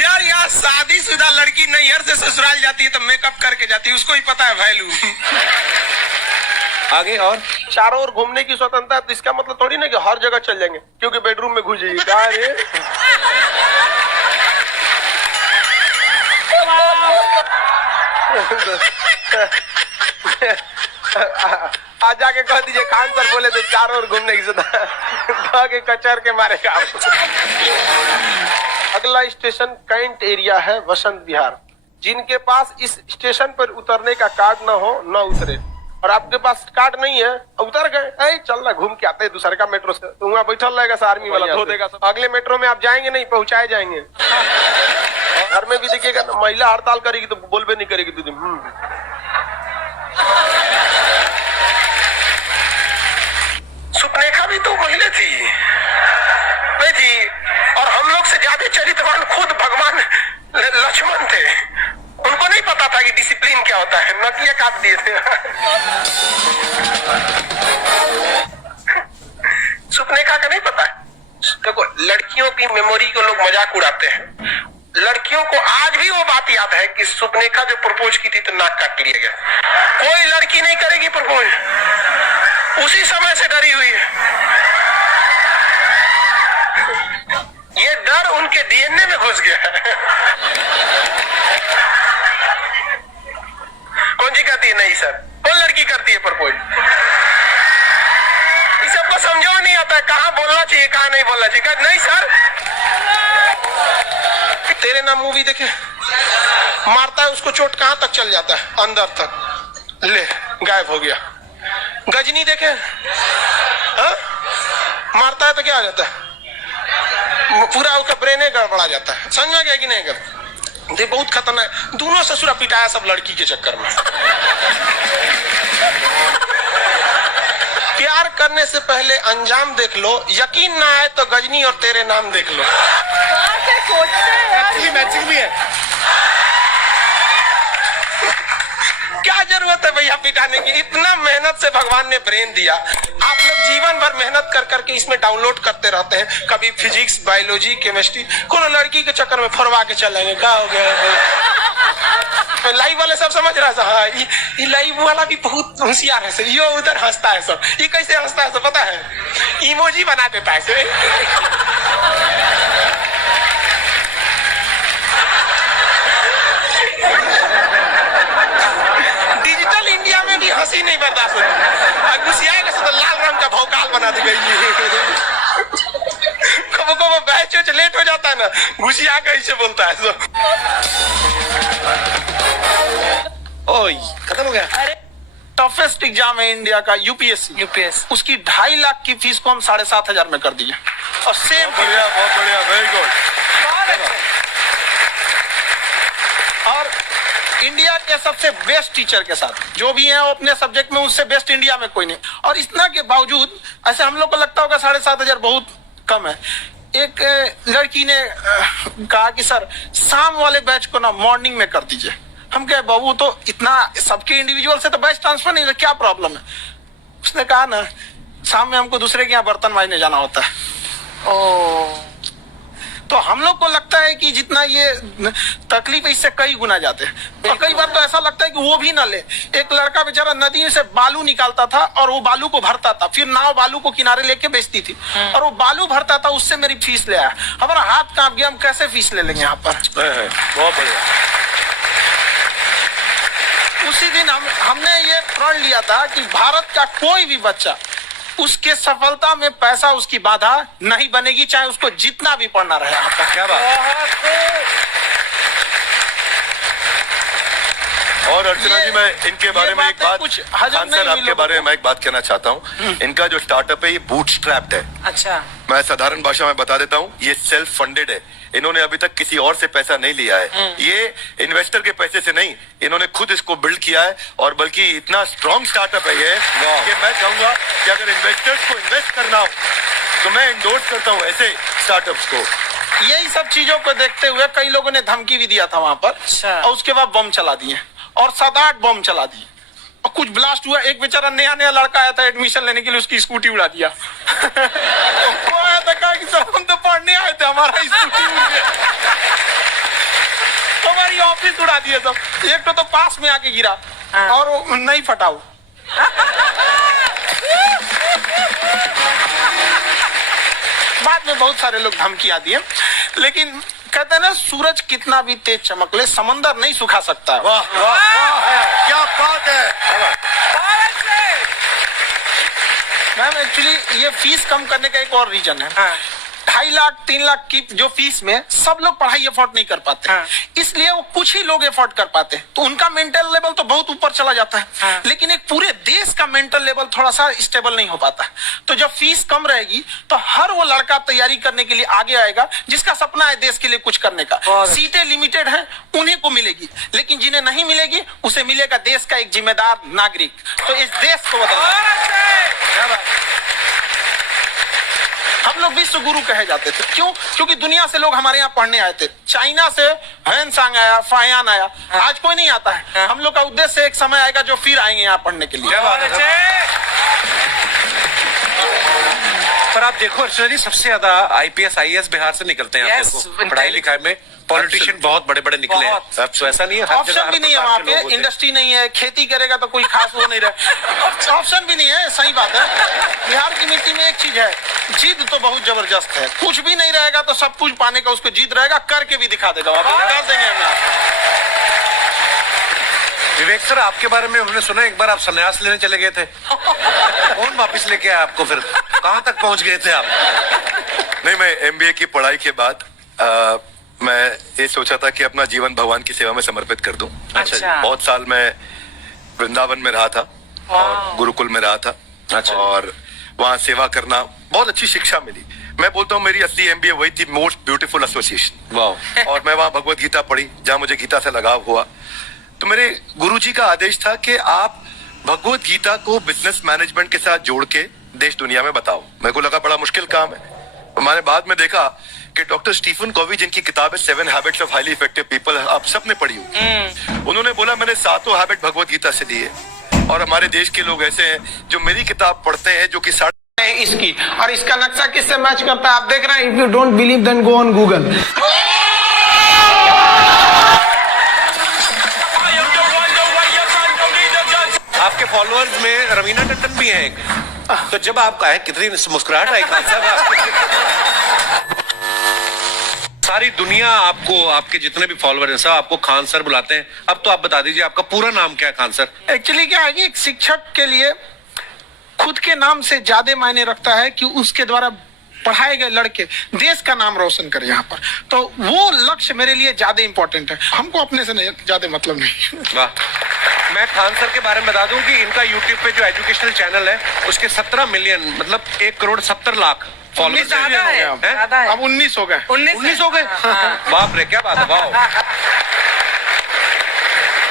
यार यहाँ शादीशुदा लड़की नैहर से ससुराल जाती है तो मेकअप करके जाती है, उसको ही पता है वैल्यू। आगे और चारों ओर घूमने की स्वतंत्रता है, तो इसका मतलब थोड़ी ना कि हर जगह चल जाएंगे क्योंकि बेडरूम में घुस जाइए। क्या रे आज जाके कह दीजिए खान सर बोले थे चारों ओर घूमने की स्वतंत्रता के कचर के मारे का। अगला स्टेशन कैंट एरिया है, वसंत विहार। जिनके पास इस स्टेशन पर उतरने का कार्ड न हो न उतरे, और आपके पास कार्ड नहीं है उतर गए, चल ना घूम के आते हैं दूसरे का मेट्रो से, तो वहाँ बैठल रहेगा आर्मी वाला धो देगा सब। अगले मेट्रो में आप जाएंगे नहीं, पहुंचाए जाएंगे। घर में भी देखिएगा ना, महिला हड़ताल करेगी तो बोलबे नहीं करेगी दीदी। सुपनेखा भी तो महिला थी, नहीं थी? और हम लोग से ज्यादा चरित्रवान खुद भगवान लक्ष्मण थे। उनको नहीं पता था कि डिसिप्लिन क्या होता है, नकिया काट दिए थे। सुपनेखा का नहीं पता है। देखो लड़कियों की मेमोरी को लोग मजाक उड़ाते हैं, लड़कियों को आज भी वो बात याद है कि सुपनेखा जो प्रपोज की थी तो नाक काट लिया गया। कोई लड़की नहीं करेगी प्रपोज, उसी समय से डरी हुई है। ये डर उनके डीएनए में घुस गया है। कौन जी कहती है नहीं सर, कौन लड़की करती है प्रपोज? इस सबको समझो नहीं आता है कहाँ बोलना चाहिए कहाँ नहीं बोलना चाहिए। नहीं सर, तेरे नाम मूवी देखे, मारता है उसको चोट कहाँ तक चल जाता है, अंदर तक, ले गायब हो गया। गजनी देखे, हा? मारता है तो क्या हो जाता है, पूरा उसका ब्रेन गड़बड़ा जाता है। समझ में गया कि नहीं? ये बहुत खतरनाक, दोनों ससुरा पिटाया सब लड़की के चक्कर में। प्यार करने से पहले अंजाम देख लो, यकीन ना आए तो गजनी और तेरे नाम देख लो। मैचिंग भी है। क्या जरूरत है भैया पिटाने की? इतना मेहनत से भगवान ने ब्रेन दिया, आप लोग जीवन भर मेहनत कर करके इसमें डाउनलोड करते रहते हैं, कभी फिजिक्स, बायोलॉजी, केमिस्ट्री। कोनो लड़की के चक्कर में फरवा के चलेंगे, क्या हो गया? लाइव वाले सब समझ रहा है, हाँ ये लाइव वाला भी बहुत होशियार है सर, ये उधर हंसता है सब। ये कैसे हंसता है सब पता है? इमोजी बना देता है सर। डिजिटल इंडिया में भी हंसी नहीं बर्दाश्त होती, घुसियाएगा तो लाल रंग का भौकाल बना दी गई। कबो कबो बैच लेट हो जाता है ना, घुसिया कैसे बोलता है सब। ओए खत्म हो गया। टफेस्ट एग्जाम है इंडिया का, यूपीएससी। उसकी 2.5 लाख की फीस को हम 7,500 में कर दिए, और सेम। बढ़िया, बहुत बढ़िया, वेरी गुड। और इंडिया के सबसे बेस्ट टीचर के साथ जो भी हैं वो अपने सब्जेक्ट में उससे बेस्ट इंडिया में कोई नहीं। और इतना के बावजूद ऐसे हम लोग को लगता होगा 7,500 बहुत कम है। एक लड़की ने कहा कि सर शाम वाले बैच को ना मॉर्निंग में कर दीजिए। हम कहे बाबू तो इतना सबके इंडिविजुअल से तो बैच ट्रांसफर नहीं, क्या प्रॉब्लम है? उसने कहा ना शाम में हमको दूसरे के यहाँ बर्तन मांजने जाना होता है। तो हम लोग को लगता है कि जितना ये तकलीफ इससे कई गुना जाते हैं, और कई बार तो ऐसा लगता है कि वो भी ना ले। एक लड़का बेचारा नदी से बालू निकालता था और वो बालू को भरता था, फिर नाव बालू को किनारे लेके बेचती थी, और वो बालू भरता था, उससे मेरी फीस ले आया। हमारा हाथ कांप गया, हम कैसे फीस ले लेंगे यहाँ पर? बहुत बढ़िया। उसी दिन हमने ये प्रण लिया था कि भारत का कोई भी बच्चा उसके सफलता में पैसा उसकी बाधा नहीं बनेगी, चाहे उसको जितना भी पढ़ना रहे। आपका क्या बात। और अर्चना जी, मैं इनके बारे में एक बात, कुछ खान सर आपके बारे में मैं एक बात कहना चाहता हूँ। इनका जो स्टार्टअप है ये बूटस्ट्रैप्ड है। अच्छा, मैं साधारण भाषा में बता देता हूँ, ये सेल्फ फंडेड है। इन्होंने अभी तक किसी और से पैसा नहीं लिया है, ये इन्वेस्टर के पैसे से नहीं, इन्होंने खुद इसको बिल्ड किया है। और बल्कि इतना स्ट्रॉन्ग स्टार्टअप है ये कि मैं कहूंगा कि अगर इन्वेस्टर्स को इन्वेस्ट करना हो तो मैं इंडोर्स करता हूँ ऐसे स्टार्टअप्स को। यही सब चीजों को देखते हुए कई लोगों ने धमकी भी दिया था वहां पर, अच्छा। और उसके बाद बम चला दिए, और 7-8 बम चला दिए। और कुछ ब्लास्ट हुआ, एक बेचारा नया नया लड़का आया था एडमिशन लेने के लिए, उसकी स्कूटी उड़ा दिया। वो आया था, कहा कि सर हम तो पढ़ने आए थे, हमारा स्कूटी उड़ गया। हमारी ऑफिस उड़ा दिए सब। एक तो पास में आके गिरा और वो नहीं फटा वो। बाद में बहुत सारे लोग धमकियां दिए, लेकिन कहते हैं ना, सूरज कितना भी तेज चमक ले, समंदर नहीं सुखा सकता। वाह वाह वाह, क्या बात है। मैम एक्चुअली ये फीस कम करने का एक और रीजन है। 2.5 लाख 3 लाख की जो फीस में सब लोग पढ़ाई अफोर्ड नहीं कर पाते, इसलिए वो कुछ ही लोग अफोर्ड कर पाते हैं, तो उनका मेंटल लेवल तो बहुत ऊपर चला जाता है। लेकिन एक पूरे देश का मेंटल लेवल थोड़ा सा स्टेबल नहीं हो पाता। तो जब फीस कम रहेगी तो हर वो लड़का तैयारी करने के लिए आगे आएगा जिसका सपना है देश के लिए कुछ करने का। सीटें लिमिटेड हैं, उन्हीं को मिलेगी, लेकिन जिन्हें नहीं मिलेगी उसे मिलेगा देश का एक जिम्मेदार नागरिक। तो इस देश को बदलना। हम लोग विश्व गुरु कहे जाते थे, क्यों? क्योंकि दुनिया से लोग हमारे यहाँ पढ़ने आए थे। चाइना से ह्वेनसांग आया, फायान आया, आज कोई नहीं आता है। हम लोग का उद्देश्य एक समय आएगा जो फिर आएंगे यहाँ पढ़ने के लिए। पर आप देखो अर्चना जी, सबसे ज्यादा IPS IAS बिहार से निकलते हैं। आप देखो पढ़ाई लिखाई में पॉलिटिशियन बहुत बड़े बड़े निकले हैं, तो ऐसा नहीं है। ऑप्शन भी नहीं है वहाँ पे, इंडस्ट्री नहीं है, खेती करेगा तो कोई खास वो नहीं रहे, ऑप्शन भी नहीं है। सही बात है। बिहार की मिट्टी में एक चीज है, जिद तो बहुत जबरदस्त है। कुछ भी नहीं रहेगा तो सब कुछ पाने का उसको जिद रहेगा, करके भी दिखा देगा, कर देंगे हम। विवेक सर, आपके बारे में हमने सुना एक बार आप संन्यास लेने चले गए थे। कौन वापस लेके आया आपको? फिर कहाँ तक पहुंच गए थे आप? नहीं, मैं MBA की पढ़ाई के बाद मैं ये सोचा था कि अपना जीवन भगवान की सेवा में समर्पित कर दूं। अच्छा। बहुत साल मैं वृंदावन में रहा था और गुरुकुल में रहा था। अच्छा। और वहाँ सेवा करना, बहुत अच्छी शिक्षा मिली। मैं बोलता हूँ मेरी असली MBA वही थी, मोस्ट ब्यूटीफुल एसोसिएशन। वाह। और मैं वहाँ भगवत गीता पढ़ी, जहाँ मुझे गीता से लगाव हुआ। तो मेरे गुरुजी का आदेश था कि आप भगवत गीता को बिजनेस मैनेजमेंट के साथ जोड़ के देश दुनिया में बताओ। मेरे को लगा बड़ा मुश्किल काम है। मैंने बाद में देखा कि डॉक्टर स्टीफन कॉवी, जिनकी किताब है 7 habits of highly effective people, आप सबने पढ़ी होगी। उन्होंने बोला मैंने 7 हैबिट भगवत गीता से लिए। और हमारे देश के लोग ऐसे हैं जो मेरी किताब पढ़ते हैं, जो कि इसकी और इसका नक्शा किससे मैच करता है आप देख रहे हैं। If you don't believe then go on Google. आपके फॉलोअर्स में रवीना टंडन भी है एक, तो जब आप आए कितनी मुस्कुराहट आई खान साहब। सारी दुनिया आपको, आपके जितने भी फॉलोअर हैं सब आपको खान सर बुलाते हैं। अब तो आप बता दीजिए आपका पूरा नाम क्या है खान सर? एक्चुअली क्या है कि एक शिक्षक के लिए खुद के नाम से ज्यादा मायने रखता है कि उसके द्वारा पढ़ाए गए लड़के देश का नाम रोशन करे यहाँ पर। तो वो लक्ष्य मेरे लिए ज्यादा इंपॉर्टेंट है, हमको अपने से नहीं ज्यादा मतलब नहीं। वाह। मैं खान सर के बारे में बता दूं कि इनका YouTube पे जो एजुकेशनल चैनल है उसके 17 मिलियन, मतलब 1 करोड़ 70 लाख फॉलोअर्स ज्यादा है। अब 19 हो गए। 19 हो गए। बाप रे, क्या बात है। वाह।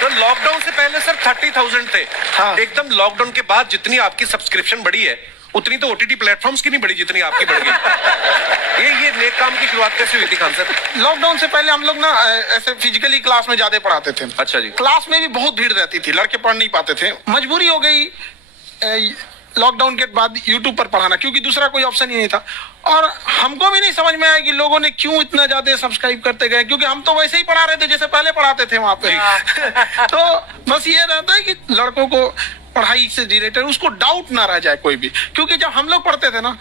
तो लॉकडाउन से पहले सर 30,000 थे। हाँ। एकदम लॉकडाउन के बाद जितनी आपकी सब्सक्रिप्शन बढ़ी है उतनी तो OTT प्लेटफॉर्म्स की नहीं बढ़ी जितनी आपकी बढ़ गई। ये नेक काम की शुरुआत कैसे हुई थी खान सर? लॉकडाउन से पहले हम लोग ना ऐसे फिजिकली क्लास में ज्यादा पढ़ाते थे। अच्छा जी। क्लास में भी बहुत भीड़ रहती थी, लड़के पढ़ नहीं पाते थे। मजबूरी हो गई लॉकडाउन के बाद यूट्यूब पर पढ़ाना, क्योंकि दूसरा कोई ऑप्शन ही नहीं था। और हमको भी नहीं समझ में आया कि लोगों ने क्यों इतना ज्यादा सब्सक्राइब करते गए, क्योंकि हम तो वैसे ही पढ़ा रहे थे जैसे पहले पढ़ाते थे वहां पे। तो बस ये रहता है कि लड़कों को पढ़ाई से रिलेटेड उसको डाउट ना रह जाए कोई भी, क्योंकि जब हम लोग पढ़ते थे ना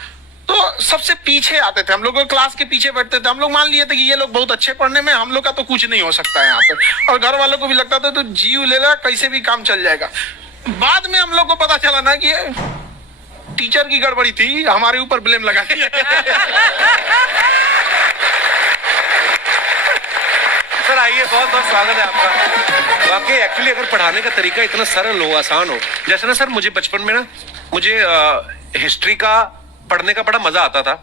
तो सबसे पीछे आते थे, हम लोग क्लास के पीछे बैठते थे। हम लोग मान लिए थे कि ये लोग बहुत अच्छे पढ़ने में, हम लोग का तो कुछ नहीं हो सकता है यहाँ पे। और घर वालों को भी लगता था तो जीव ले ला, कैसे भी काम चल जाएगा। बाद में हम लोग को पता चला ना कि टीचर की गड़बड़ी थी, हमारे ऊपर ब्लेम लगा दिया। सर आइए, बहुत बहुत स्वागत है आपका। वाकई एक्चुअली अगर पढ़ाने का तरीका इतना सरल हो, आसान हो, जैसे ना सर मुझे बचपन में ना मुझे हिस्ट्री का पढ़ने का बड़ा मजा आता था।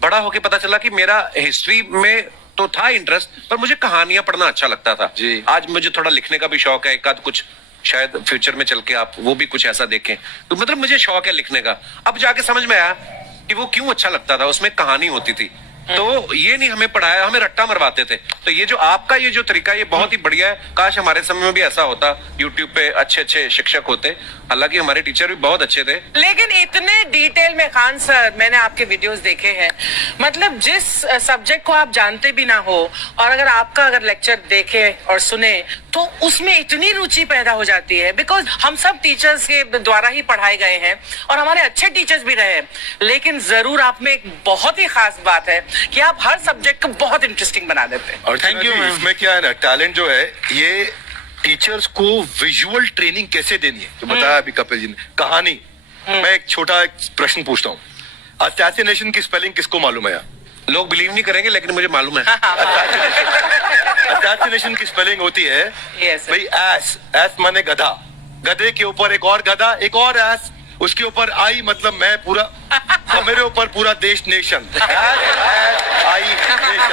बड़ा होके पता चला कि मेरा हिस्ट्री में तो था इंटरेस्ट, पर मुझे कहानियां पढ़ना अच्छा लगता था जी। आज मुझे थोड़ा लिखने का भी शौक है, एक आध कुछ शायद फ्यूचर में चल के आप वो भी कुछ ऐसा देखें, तो मतलब मुझे शौक है लिखने का। अब जाके समझ में आया कि वो क्यों अच्छा लगता था, उसमें कहानी होती थी। तो ये नहीं हमें पढ़ाया, हमें रट्टा मरवाते थे। तो ये जो आपका ये जो तरीका ये बहुत ही बढ़िया है। काश हमारे समय में भी ऐसा होता, यूट्यूब पे अच्छे अच्छे शिक्षक होते। हालांकि हमारे टीचर भी बहुत अच्छे थे। लेकिन इतने डिटेल में खान सर, मैंने आपके वीडियोस देखे हैं, मतलब जिस सब्जेक्ट को आप जानते भी ना हो और अगर आपका लेक्चर देखे और सुने तो उसमें इतनी रुचि पैदा हो जाती है। बिकॉज हम सब टीचर्स के द्वारा ही पढ़ाए गए हैं और हमारे अच्छे टीचर्स भी रहे, लेकिन जरूर आप में एक बहुत ही खास बात है कि आप हर सब्जेक्ट को बहुत इंटरेस्टिंग बना देते हैं। और थैंक यू। इसमें क्या है ना, टैलेंट जो है ये टीचर्स को विजुअल ट्रेनिंग कैसे देनी है, जो बताया अभी कपिल जी ने। कहानी, मैं एक छोटा प्रश्न पूछता हूँ। असैसिनेशन की स्पेलिंग किसको मालूम है यार? लोग बिलीव नहीं करेंगे लेकिन मुझे मालूम है। असैसिनेशन की स्पेलिंग होती है Yes, sir. भाई एस। एस माने गधा, गधे के ऊपर एक और गधा, एक और एस, उसके ऊपर आई मतलब मैं पूरा, और मेरे ऊपर पूरा देश नेशन। आई नेशन।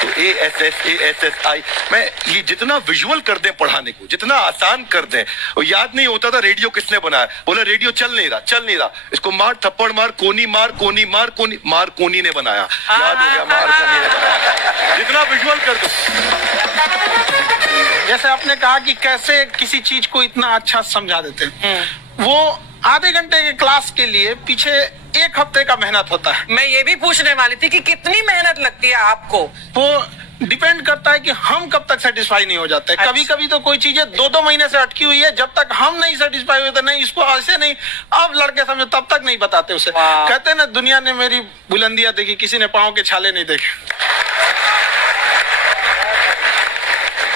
तो ASSASSI मैं ये जितना विजुअल कर दें पढ़ाने को, जितना आसान कर दें। वो याद नहीं होता था रेडियो किसने बनाया, बोला रेडियो चल नहीं रहा, इसको मार थप्पड़ मार, कोनी मार, कोनी मार, मार कोनी ने बनाया। याद हो गया, मार कोनी ने बनाया। जितना विजुअल कर दो। जैसे आपने कहा कि कैसे किसी चीज को इतना अच्छा समझा देते हैं, वो आधे घंटे के क्लास के लिए पीछे एक हफ्ते का मेहनत होता है। मैं ये भी पूछने वाली थी कि कितनी मेहनत लगती है आपको। वो डिपेंड करता है कि हम कब तक सेटिस्फाई नहीं हो जाते। अच्छा। कभी कभी तो कोई चीजें 2-2 महीने से अटकी हुई है, जब तक हम नहीं सेटिस्फाई होते, नहीं इसको ऐसे नहीं, अब लड़के समझो तब तक नहीं बताते उसे। वाह। कहते हैं ना, दुनिया ने मेरी बुलंदियां देखी, किसी ने पाँव के छाले नहीं देखे।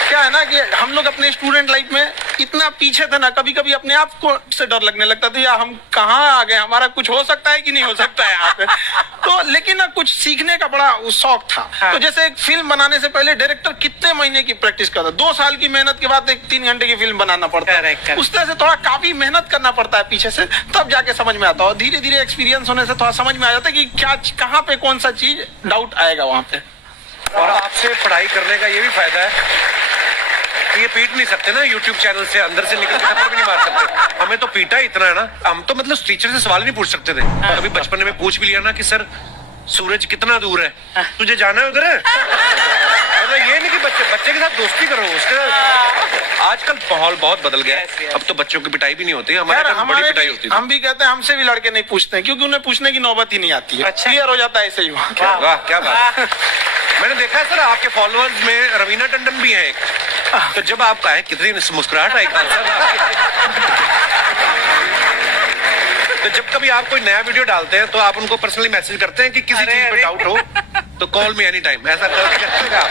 क्या है ना कि हम लोग अपने स्टूडेंट लाइफ में इतना पीछे थे ना, कभी कभी अपने आप को से डर लगने लगता था, यार हम कहाँ आ गए, हमारा कुछ हो सकता है कि नहीं हो सकता है यहाँ पे। तो लेकिन ना कुछ सीखने का बड़ा शौक था। हाँ। तो जैसे एक फिल्म बनाने से पहले डायरेक्टर कितने महीने की प्रैक्टिस करता है, 2 साल की मेहनत के बाद एक 3 घंटे की फिल्म बनाना पड़ता है। Correct. उस तरह से थोड़ा काफी मेहनत करना पड़ता है पीछे से, तब जाके समझ में आता है। और धीरे धीरे एक्सपीरियंस होने से थोड़ा समझ में आ जाता है कि क्या, कहाँ पे कौन सा चीज डाउट आएगा वहां पे। और आपसे पढ़ाई करने का ये भी फायदा है, ये पीट नहीं सकते ना यूट्यूब चैनल से, अंदर से निकल के थप्पड़ भी नहीं मार सकते। हमें तो पीटा इतना है ना, हम तो मतलब टीचर से सवाल नहीं पूछ सकते थे। कभी बचपन में पूछ भी लिया ना कि सर सूरज कितना दूर है, तुझे जाना है उधर है। मतलब ये नहीं कि बच्चे के साथ दोस्ती करो, उसके साथ। आजकल माहौल बहुत बदल गया है, अब तो बच्चों की पिटाई भी नहीं होती, हमारे टाइम बड़ी पिटाई होती थी। हम भी कहते हैं, हमसे भी लड़के नहीं पूछते हैं, क्योंकि उन्हें पूछने की नौबत ही नहीं आती है। अच्छा। क्लियर हो जाता है ऐसे ही वहाँ। वाह क्या बात है। मैंने देखा है सर आपके फॉलोअर्स में रवीना टंडन भी है एक, तो जब आप कहें कितनी मुस्कुराहट आई खान साहब। तो जब कभी आप कोई नया वीडियो डालते हैं तो आप उनको पर्सनली मैसेज करते हैं कि किसी अरे, चीज पे अरे। डाउट हो तो कॉल मी एनी टाइम, ऐसा करते हैं आप?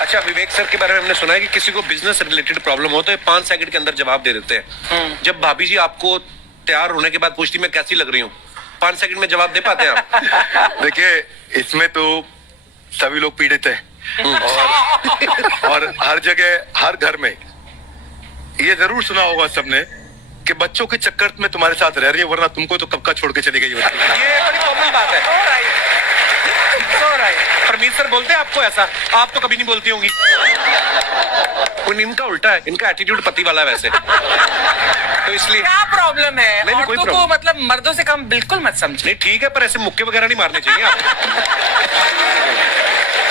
अच्छा, विवेक सर के बारे में हमने सुना है कि किसी को बिजनेस रिलेटेड प्रॉब्लम हो तो 5 सेकंड के अंदर जवाब दे देते हैं। जब भाभी जी आपको तैयार होने के बाद पूछती मैं कैसी लग रही हूँ, 5 सेकंड में जवाब दे पाते हैं आप? देखिए, इसमें तो सभी लोग पीड़ित हैं और हर जगह, हर घर में ये जरूर सुना होगा सबने कि बच्चों के चक्कर में तुम्हारे साथ रह रही है, वरना तुमको तो कब का छोड़ के चली गई होती। ये बड़ी कॉमन बात है। परमीत सर बोलते हैं आपको ऐसा? आप तो कभी नहीं बोलती होंगी। इनका उल्टा है, इनका एटीट्यूड पति वाला है वैसे, तो इसलिए। क्या प्रॉब्लम है? नहीं, कोई औरतों को प्रॉब्लम। मतलब मर्दों से कम बिल्कुल मत समझे। नहीं ठीक है, पर ऐसे मुक्के वगैरह नहीं मारने चाहिए आप।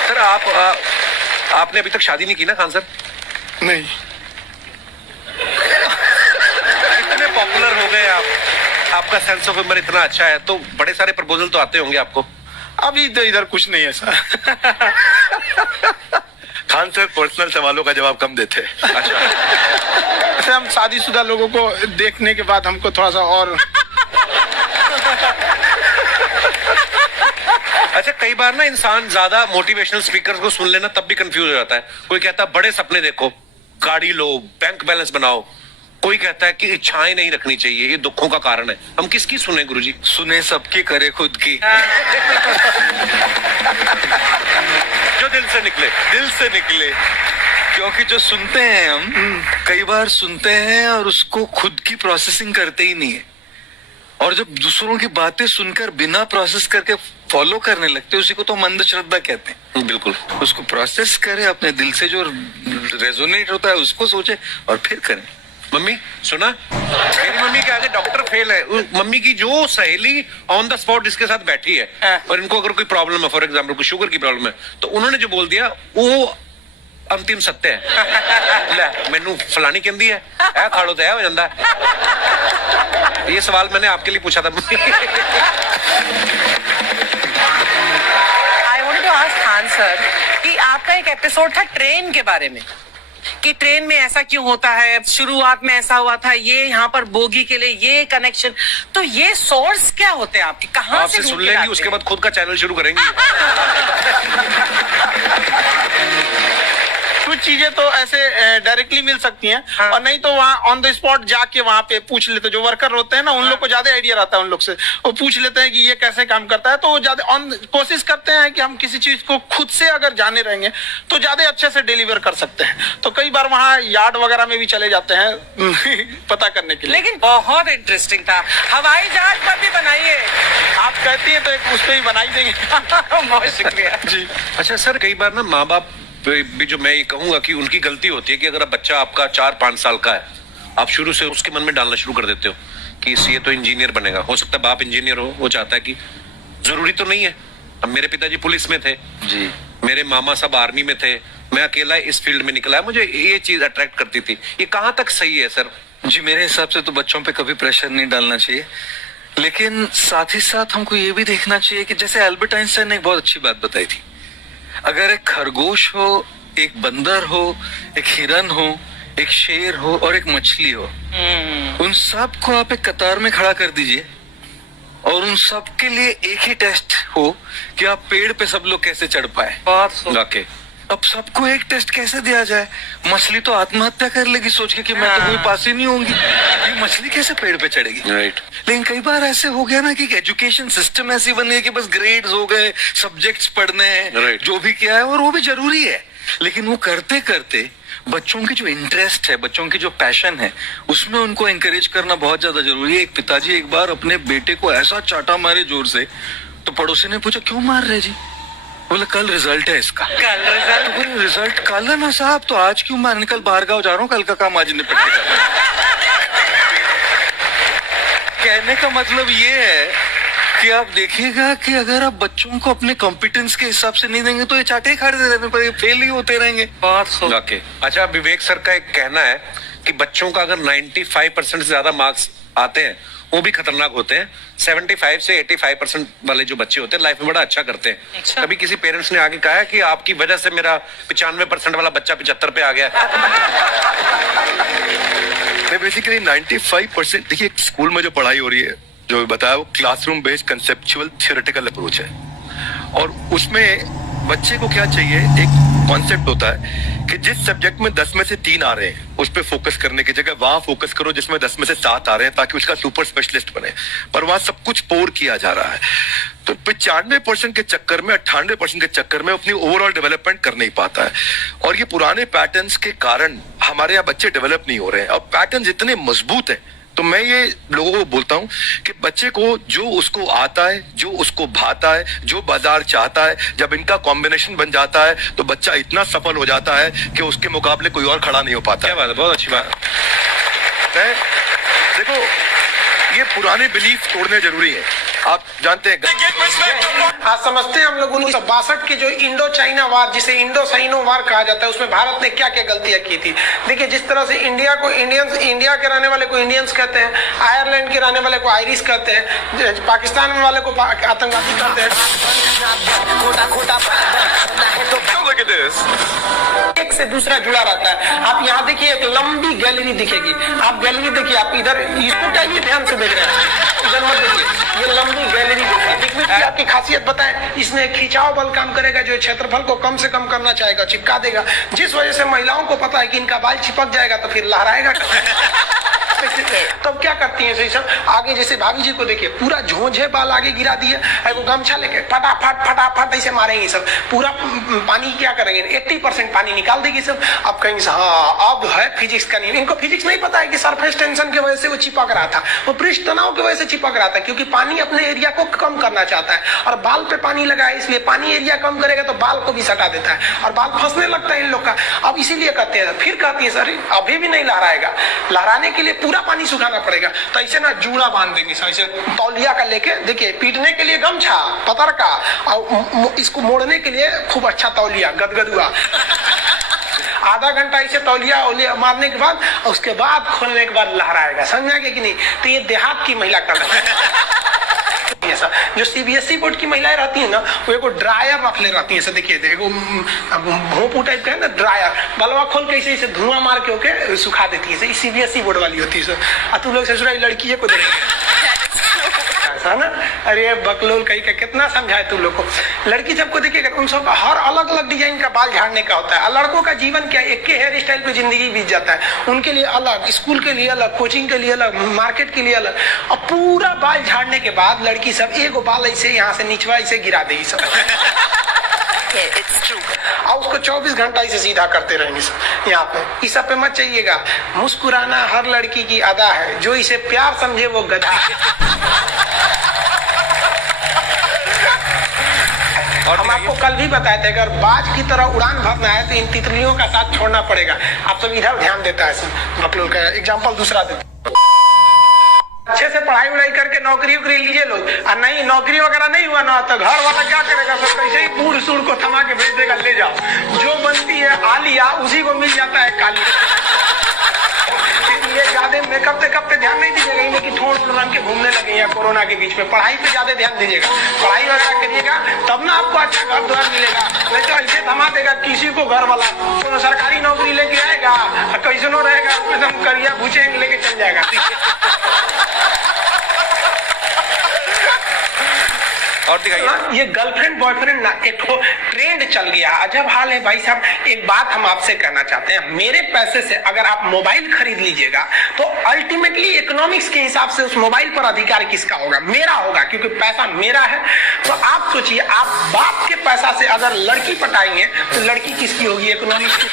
सर आपने अभी तक शादी नहीं की ना खान सर? नहीं, इतने पॉपुलर हो गए आप, आपका सेंस ऑफ ह्यूमर इतना अच्छा है, तो बड़े सारे प्रपोजल तो आते होंगे आपको। अभी तो इधर कुछ नहीं है सर। खान सर पर्सनल सवालों का जवाब कम देते हैं। अच्छा, ऐसे हम शादीशुदा लोगों को देखने के बाद हमको थोड़ा सा और अच्छा कई बार ना इंसान ज्यादा मोटिवेशनल स्पीकर्स को सुन लेना तब भी कंफ्यूज हो जाता है। कोई कहता है बड़े सपने देखो, गाड़ी लो, बैंक बैलेंस बनाओ। कोई कहता है कि इच्छाएं नहीं रखनी चाहिए, ये दुखों का कारण है। हम किसकी सुने गुरुजी? सुने सबकी, करे खुद की। जो दिल से निकले। दिल से निकले, क्योंकि जो सुनते हैं हम कई बार सुनते हैं और उसको खुद की प्रोसेसिंग करते ही नहीं है, और जब दूसरों की बातें सुनकर बिना प्रोसेस करके फॉलो करने लगते हैं, उसी को तो मंद श्रद्धा कहते हैं। बिल्कुल। उसको प्रोसेस करें, अपने दिल से जो रेजोनेट होता है उसको सोचे और फिर करें। मम्मी सुना, मेरी मम्मी के आगे डॉक्टर फेल है। मम्मी की जो सहेली ऑन द स्पॉट इसके साथ बैठी है और इनको अगर कोई प्रॉब्लम है, फॉर एग्जाम्पल कोई शुगर की प्रॉब्लम है, तो उन्होंने जो बोल दिया वो अंतिम सत्य है। ले मैनू फलानी कहती है खाड़ो तो हो जाता है। ये सवाल मैंने आपके लिए पूछा था। I wanted to ask Khan sir कि आपका एक एपिसोड था ट्रेन के बारे में, कि ट्रेन में ऐसा क्यों होता है, शुरुआत में ऐसा हुआ था, ये यहाँ पर बोगी के लिए ये कनेक्शन, तो ये सोर्स क्या होते हैं आपके, कहाँ से आपसे सुन लेंगी, उसके बाद खुद का चैनल शुरू करेंगी। कुछ चीजें तो ऐसे डायरेक्टली मिल सकती हैं, हाँ। और नहीं तो वहाँ ऑन द स्पॉट जाके वहाँ पे पूछ लेते, जो वर्कर होते हैं ना, उन लोग को ज्यादा आइडिया रहता है उन लोग से, वो पूछ लेते हैं कि ये कैसे काम करता है, तो वो ज्यादा कोशिश करते हैं कि हम किसी चीज को खुद से अगर जाने रहेंगे तो ज्यादा अच्छे से डिलीवर कर सकते हैं। तो कई बार वहाँ यार्ड वगैरह में भी चले जाते हैं पता करने के लिए। लेकिन बहुत इंटरेस्टिंग था, हवाई जहाज पर भी बनाइए। आप कहती हैं तो एक उस पर ही बनाई देंगे। बहुत शुक्रिया जी। अच्छा सर, कई बार ना माँ बाप भी, जो मैं ये कहूंगा कि उनकी गलती होती है कि अगर बच्चा आपका 4-5 साल का है, आप शुरू से उसके मन में डालना शुरू कर देते हो कि ये तो इंजीनियर बनेगा। हो सकता है बाप इंजीनियर हो, वो चाहता है कि जरूरी तो नहीं है। अब मेरे पिताजी पुलिस में थे जी, मेरे मामा सब आर्मी में थे, मैं अकेला इस फील्ड में निकला है, मुझे ये चीज अट्रैक्ट करती थी। ये कहाँ तक सही है सर? जी मेरे हिसाब से तो बच्चों पे कभी प्रेशर नहीं डालना चाहिए, लेकिन साथ ही साथ हमको ये भी देखना चाहिए कि जैसे एल्बर्ट आइंस्टाइन ने एक बहुत अच्छी बात बताई थी, अगर एक खरगोश हो, एक बंदर हो, एक हिरन हो, एक शेर हो और एक मछली हो, उन सब को आप एक कतार में खड़ा कर दीजिए और उन सब के लिए एक ही टेस्ट हो कि आप पेड़ पे सब लोग कैसे चढ़ पाए। वाकई अब सबको एक टेस्ट कैसे दिया जाए? मछली तो आत्महत्या कर लेगी सोच के कि मैं तो कोई पास ही नहीं होंगी, ये मछली कैसे पेड़ पे चढ़ेगी? राइट। लेकिन कई बार ऐसे हो गया ना कि एजुकेशन सिस्टम ऐसी बनी है कि बस ग्रेड्स हो गए, सब्जेक्ट्स पढ़ने हैं, Right. जो भी किया है, और वो भी जरूरी है, लेकिन वो करते करते बच्चों की जो इंटरेस्ट है, बच्चों की जो पैशन है, उसमें उनको एंकरेज करना बहुत ज्यादा जरूरी है। एक पिताजी एक बार अपने बेटे को ऐसा चाटा मारे जोर से, तो पड़ोसी ने पूछा क्यों मार रहे जी? बोले कल रिजल्ट है इसका। कल रिजल्ट? बोले रिजल्ट कल है ना साहब, तो आज क्यों मारने? कल बाहर गाँव जा रहा हूँ, कल का काम आज निपट के कर। कहने का मतलब ये है कि आप देखिएगा कि अगर आप बच्चों को अपने कॉम्पिटेंस के हिसाब से नहीं देंगे तो ये चाटे ही खाते रहने पर, ये फेल ही होते रहेंगे। वाकई। अच्छा, विवेक सर का एक कहना है कि बच्चों का अगर 95% से ज्यादा मार्क्स आते हैं वो भी खतरनाक होते हैं। 75 से 85% वाले जो बच्चे होते हैं लाइफ में बड़ा अच्छा करते हैं। अच्छा। कभी किसी पेरेंट्स ने आके कहा है कि आपकी वजह से मेरा 95% वाला बच्चा 75 पे आ गया? बेसिकली 95%, देखिए स्कूल में जो पढ़ाई हो रही है, जो बताया, वो classroom based conceptual theoretical approach है, और उसमें बच्चे को क्या चाहिए, एक कॉन्सेप्ट होता है कि जिस सब्जेक्ट में 10 में से 3 आ रहे हैं उस पर फोकस करने की जगह वहां फोकस करो जिसमें 10 में से 7 आ रहे हैं, ताकि उसका सुपर स्पेशलिस्ट बने। पर वहां सब कुछ पोर किया जा रहा है, तो 95% के चक्कर में, 98% के चक्कर में अपनी ओवरऑल डेवलपमेंट कर नहीं पाता है। और ये पुराने पैटर्न्स के कारण हमारे यहाँ बच्चे डेवलप नहीं हो रहे हैं। अब पैटर्न्स इतने मजबूत हैं, तो मैं ये लोगों को बोलता हूं कि बच्चे को जो उसको आता है, जो उसको भाता है, जो बाजार चाहता है, जब इनका कॉम्बिनेशन बन जाता है तो बच्चा इतना सफल हो जाता है कि उसके मुकाबले कोई और खड़ा नहीं हो पाता। क्या बात है, बहुत अच्छी बात है। देखो, ये पुराने बिलीफ तोड़ने जरूरी है। आप जानते हैं आज समझते हैं हम लोग 1962 के जो इंडो चाइना वार, जिसे इंडो साइनो वार कहा जाता है, उसमें भारत ने क्या क्या गलतियां की थी। देखिए, जिस तरह से इंडिया को इंडियंस, इंडिया के रहने वाले को इंडियंस कहते हैं, आयरलैंड के रहने वाले को आयरिश कहते हैं, पाकिस्तान वाले को आतंकवादी कहते हैं। एक से दूसरा जुड़ा रहता है। आप यहाँ देखिए, एक लंबी गैलरी दिखेगी, आप गैलरी देखिए, आप इधर इसको चाहिए ध्यान से देख रहे हैं, इधर मत देखिए, ये लंबी गैलरी देखिए। आपकी खासियत बताएं, इसमें खिंचाव बल काम करेगा, जो क्षेत्रफल को कम से कम करना चाहेगा, चिपका देगा, जिस वजह से महिलाओं को पता है कि इनका बाल चिपक जाएगा तो फिर लहराएगा। तब क्या करती है सही सब, आगे जैसे भाभी जी को देखिए, पूरा झोंझे बाल आगे गिरा दिए, गमछा लेके फटाफट फटाफट करंट ऐसे मारेंगे सब, पूरा पानी क्या करेंगे, 80% पानी निकाल देगी सब। अब कहेंगे हाँ अब है फिजिक्स का नियम। इनको फिजिक्स नहीं पता है कि सरफेस टेंशन की वजह से वो चिपक रहा था, वो पृष्ठ तनाव की वजह से चिपक रहा था, क्योंकि पानी अपने एरिया को कम करना चाहता है और बाल पे पानी लगा है, इसलिए पानी एरिया कम करेगा तो बाल को भी सटा देता है और बाल फंसने लगता है इन लोग का। अब इसीलिए कहते हैं, फिर कहती है सर अभी भी नहीं लहराएगा, लहराने के लिए पूरा पानी सुखाना पड़ेगा। तो ऐसे ना जूड़ा बांध देंगे ऐसे तौलिया का लेके, देखिए पीटने के लिए गमछा पतर का और इसको मोड़ने के लिए खूब अच्छा तौलिया गदगदुआ। आधा घंटा ऐसे तौलिया मारने के बाद उसके बाद खोलने के बाद लहराएगा, समझा कि नहीं। तो ये देहात की महिला कर रही है। जो सीबीएसई बोर्ड की महिलाएं रहती है ना, वो एक ड्रायर रख ले रहती है, देखिए देखो भोंपू टाइप का है ना ड्रायर, बलवा खोल के इसे धुआं मार के होके सुखा देती है, सीबीएसई बोर्ड वाली होती है। और तुम लोग ससुराल लड़की को ना, अरे बकलोल कहीं का कितना समझाए तुम लोग को। लड़की सबको देखिएगा उन सब हर अलग अलग डिजाइन का बाल झाड़ने का होता है। लड़कों का जीवन क्या, एक के हेयर स्टाइल पे जिंदगी बीत जाता है, उनके लिए अलग, स्कूल के लिए अलग, कोचिंग के लिए अलग, मार्केट के लिए अलग। और पूरा बाल झाड़ने के बाद लड़की सब एक बाल ऐसे यहाँ से निचवा ऐसे गिरा देगी सब। और उसको 24 घंटा इसे सीधा करते रहेंगे सब यहाँ पे। इस सब पे मत चाहिएगा, मुस्कुराना हर लड़की की अदा है, जो इसे प्यार समझे वो गधा है। हम आपको कल भी बताए थे, अगर बाज की तरह उड़ान भरना है तो इन तितलियों का साथ छोड़ना पड़ेगा। आप सब इधर ध्यान देता है। बकलोल का एग्जाम्पल दूसरा देते, अच्छे से पढ़ाई उड़ाई करके नौकरी उकरी लीजिए लोग, और नहीं नौकरी वगैरह नहीं हुआ ना तो घर वाला क्या करेगा, सब कैसे ही बूढ़ सूढ़ को थमा के भेज देगा, ले जाओ जो बनती है आलिया उसी को मिल जाता है काली। इसलिए ज्यादा मेकअप वेकअप पे ध्यान नहीं दीजिएगा, इन्हें कि ठोड़ रंग के घूमने लगे हैं कोरोना के बीच में। पढ़ाई पे ज्यादा ध्यान दीजिएगा, पढ़ाई वगैरह करिएगा तब ना आपको अच्छा घर द्वार मिलेगा। नहीं तो ऐसे थमा देगा किसी को घर वाला, तो सरकारी नौकरी लेके आएगा कैसे नो रहेगा, एकदम करिया भूचेंगे लेके चल जाएगा। और दिखाइए। ये गर्लफ्रेंड बॉयफ्रेंड ना एक ट्रेंड चल गया, अजब हाल है भाई साहब। एक बात हम आपसे कहना चाहते हैं, मेरे पैसे से अगर आप मोबाइल खरीद लीजिएगा तो अल्टीमेटली इकोनॉमिक्स के हिसाब से उस मोबाइल पर अधिकार किसका होगा, मेरा होगा, क्योंकि पैसा मेरा है। तो आप सोचिए, आप बाप के पैसा से अगर लड़की पटाएंगे तो लड़की किसकी होगी, इकोनॉमिक्स की।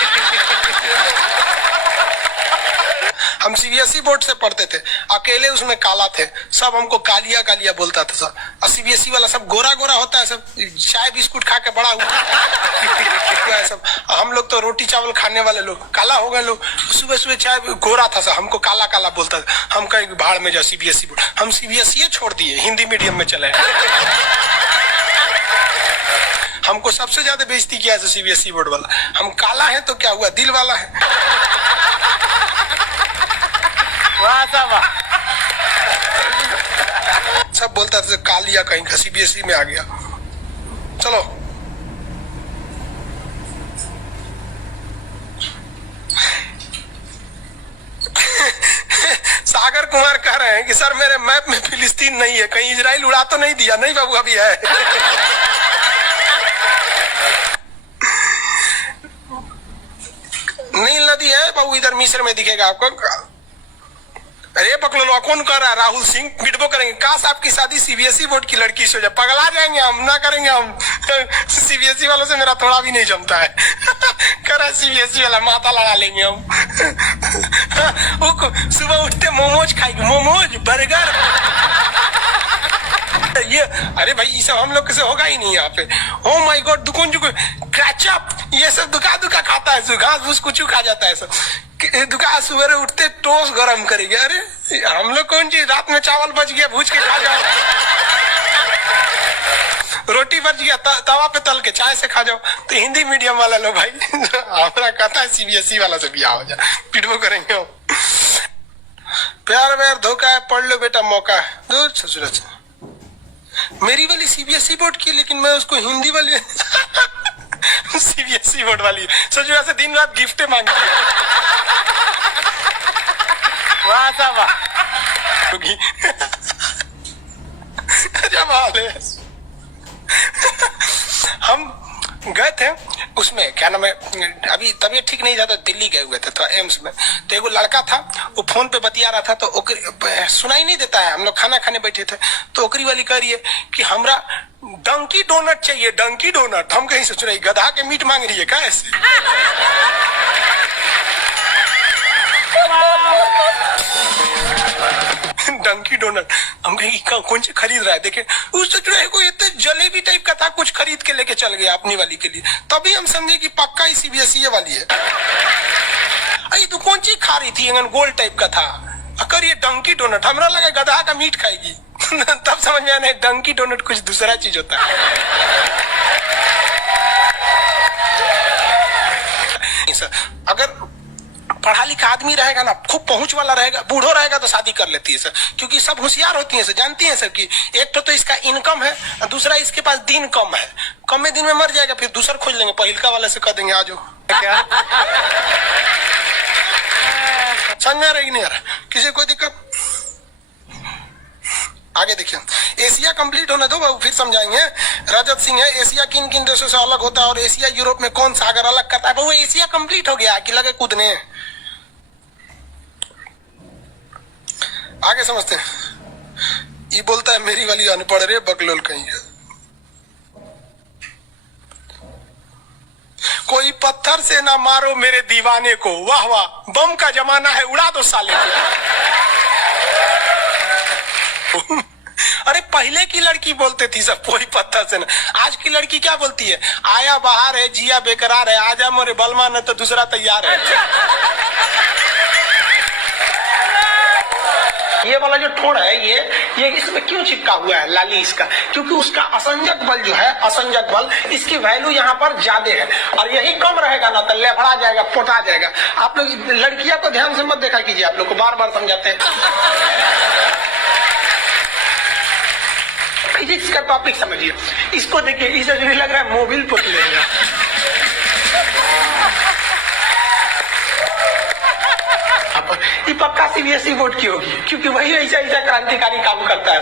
हम सीबीएसई बोर्ड से पढ़ते थे, अकेले उसमें काला थे, सब हमको कालिया कालिया बोलता था सब। और सीबीएसई वाला सब गोरा गोरा होता है, सब चाय बिस्कुट खा के बड़ा हुआ है सब। हम लोग तो रोटी चावल खाने वाले लोग, काला हो गए लोग। सुबह सुबह चाय गोरा था सब, हमको काला काला बोलता था। हम कहीं भाड़ में जाओ सीबीएसई बोर्ड, हम सीबीएसई छोड़ दिए, हिंदी मीडियम में चले। हमको सबसे ज्यादा बेइज्जती किया है सीबीएसई बोर्ड वाला। हम काला है तो क्या हुआ, दिल वाला है। सब बोलता था कालिया कहीं का, सीबीएसई में आ गया। चलो सागर कुमार कह रहे हैं कि सर मेरे मैप में फिलिस्तीन नहीं है, कहीं इजराइल उड़ा तो नहीं दिया। नहीं बाबू, अभी है। नील नदी है बाबू, इधर मिस्र में दिखेगा आपको। अरे बकलोलवा कौन कर रहा है, राहुल सिंह बिटबो करेंगे। काश आपकी शादी सीबीएसई बोर्ड की लड़की से हो जाए, पगला जाएंगे हम, ना करेंगे हम। सीबीएसई वालों से मेरा थोड़ा भी नहीं जमता है। करा सीबीएसई वाला माथा लड़ा लेंगे हम। वो सुबह उठते मोमोज खाएंगे, मोमोज बर्गर। ये अरे भाई ये सब हम लोग से होगा ही नहीं यहाँ पे। ओ माय गॉड, दुकान जो कैचअप ये सब दुका खाता है, घास फूस कुछ खा जाता है सब। दुकान सुबह उठते टोस्ट गरम करेंगे। अरे हम लोग कौन चीज, रात में चावल बच गया भूज के खा जाओ, रोटी बच गया तवा पे तल के चाय से खा जाओ। तो हिंदी मीडियम वाला लो भाई, हमारा कहता है सीबीएसई वाला से बिया हो जाए, पिटबो करेंगे। प्यार व्यार धोखा है, पढ़ लो बेटा मौका है। दूर ससुर से मेरी वाली सीबीएसई बोर्ड की, लेकिन मैं उसको हिंदी वाली सीबीएसई बोर्ड वाली ससुर से दिन रात गिफ्टें मांगती है। वाह साहब जब हाल है। हम गए थे उसमें क्या नाम है, अभी तबीयत ठीक नहीं था तो दिल्ली गए हुए थे तो एम्स में, तो एगो लड़का था वो फोन पे बतिया रहा था, तो सुनाई नहीं देता है, हम लोग खाना खाने बैठे थे, तो ओकरी वाली कह रही है कि हमरा डंकी डोनट चाहिए, डंकी डोनट। हम कहीं सोच रहे गधा के मीट मांग रही है क्या ऐसे? डंकी डोनट। हम कहेंगे कौन सी खरीद रहा है, देखे उस जो है कोई इतने जलेबी टाइप का था, कुछ खरीद के लेके चल गया अपनी वाली के लिए, तभी हम समझे कि पक्का ही सीबीएसई वाली है। अरे तू कौन सी खा रही थी, गोल टाइप का था, अगर ये डंकी डोनट, हमरा लगा गधा का मीट खाएगी। तब समझ में आया डंकी डोनट कुछ दूसरा चीज होता है। अगर पढ़ा लिखा आदमी रहेगा ना, खूब पहुंच वाला रहेगा, बूढ़ो रहेगा तो शादी कर लेती है सर, क्योंकि सब होशियार होती है सर, जानती है सर कि एक तो इसका इनकम है, दूसरा इसके पास दिन कम है, कम में दिन में मर जाएगा, फिर दूसरा खोज लेंगे, पहिलका वाले से कह देंगे आ जाओ। क्या समझ में आ रहा है कि नहीं आ रहा? किसी कोई दिक्कत? आगे देखिए, एशिया कंप्लीट होने दो फिर समझाएंगे। रजत सिंह है, एशिया किन किन देशों से अलग होता है और एशिया यूरोप में कौन सागर अलग करता है? वो एशिया कंप्लीट हो गया कि लगे कूदने। आगे समझते हैं। ये बोलता है मेरी वाली अनपढ़ रे बकलोल कहीं है। कोई पत्थर से ना मारो मेरे दीवाने को, वाह वाह, बम का जमाना है, उड़ा दो साले को। अरे पहले की लड़की बोलती थी सब कोई पत्थर से ना, आज की लड़की क्या बोलती है? आया बाहर है, जिया बेकरार है, आजा मोरे बलमा न तो दूसरा तैयार है। ये वाला जो ठोड़ है ये इसमें क्यों चिपका हुआ है लाली इसका? क्योंकि उसका असंजक बल जो है, असंजक बल, इसकी वैल्यू यहाँ पर ज्यादा है, और यही कम रहेगा ना तो लेफड़ा जाएगा, पोटा जाएगा। आप लोग लड़कियां को ध्यान से मत देखा कीजिए, आप लोग को बार बार समझाते हैं। फिजिक्स का टॉपिक समझिए, इसको देखिए, इसे जो लग रहा है मोबिल पोत लेगा। ये पक्का सीबीएसई बोर्ड की होगी, क्योंकि वही ऐसा ऐसा क्रांतिकारी काम करता है।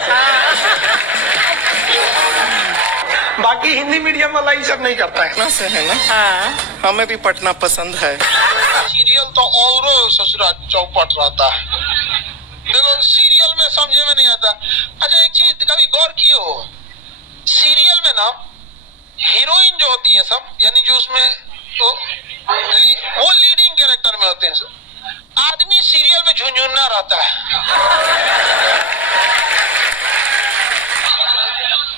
बाकी हिंदी मीडियम वाला ये सब नहीं करता है ना, से है ना। हाँ, हमें भी पढ़ना पसंद है। सीरियल तो और ससुरा चौपट रहता है, देखो सीरियल में समझे में नहीं आता। अच्छा एक चीज कभी गौर किए हो, सीरियल में ना हीरोइन जो होती है सब, यानी जो उसमें वो लीडिंग कैरेक्टर में होते हैं सब, आदमी सीरियल में झुंझुना रहता है।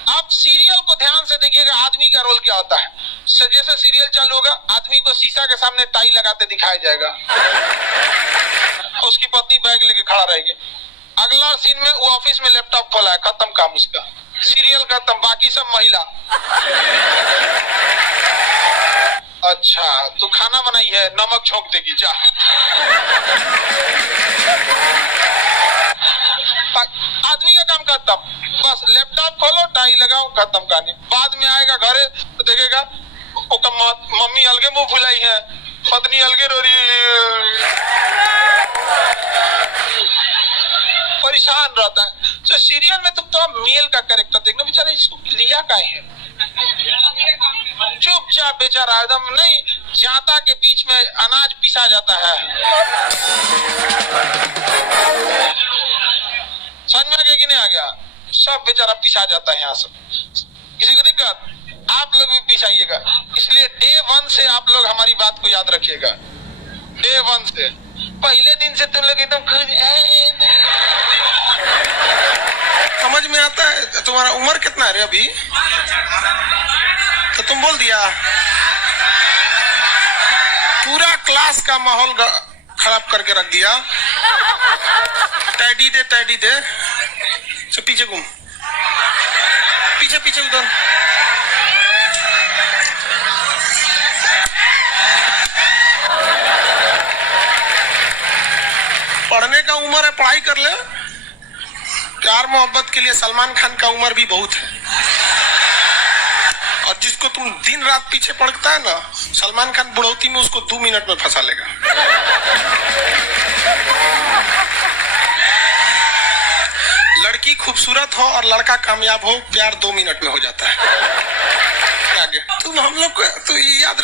आप सीरियल को ध्यान से देखिएगा, आदमी का रोल क्या होता है। जैसे सीरियल चालू होगा, आदमी को शीशा के सामने टाई लगाते दिखाया जाएगा, उसकी पत्नी बैग लेके खड़ा रहेगी। अगला सीन में वो ऑफिस में लैपटॉप खोला है, खत्म काम उसका, सीरियल खत्म, बाकी सब महिला। अच्छा तू खाना बनाई है, नमक छोंक देगी जा। आदमी का काम खत्म, बस लैपटॉप खोलो, टाई लगाओ, खत्म कहानी। बाद में आएगा घरे तो देखेगा मम्मी अलगे मुंह फुलाई है, पत्नी अलगे रो रही, परेशान रहता है। तो सीरियल में तुम तो मेल का कैरेक्टर देखना, बेचारा इसको लिया का है, चुपचाप बेचारा एकदम नहीं, जाता के बीच में अनाज पिसा जाता है। समझ में आ गया कि नहीं आ गया? सब बेचारा पिसा जाता है यहाँ सब। किसी को दिक्कत? आप लोग भी पिसाइएगा, इसलिए डे 1 से आप लोग हमारी बात को याद रखिएगा। डे 1 से, पहले दिन से तुम लोग एकदम समझ में आता है। तुम्हारा उम्र कितना है अभी? तो तुम बोल दिया, पूरा क्लास का माहौल खराब करके रख दिया। टैडी दे तो पीछे घूम, पीछे पीछे उधर। पढ़ने का उम्र है, पढ़ाई कर ले। प्यार मोहब्बत के लिए सलमान खान का उम्र भी बहुत है, और जिसको तुम दिन रात पीछे पड़ता है ना, सलमान खान बुढ़ौती में उसको 2 मिनट में फंसा लेगा। लड़की खूबसूरत हो और लड़का कामयाब हो, प्यार 2 मिनट में हो जाता है। तुम हम लोग को तो याद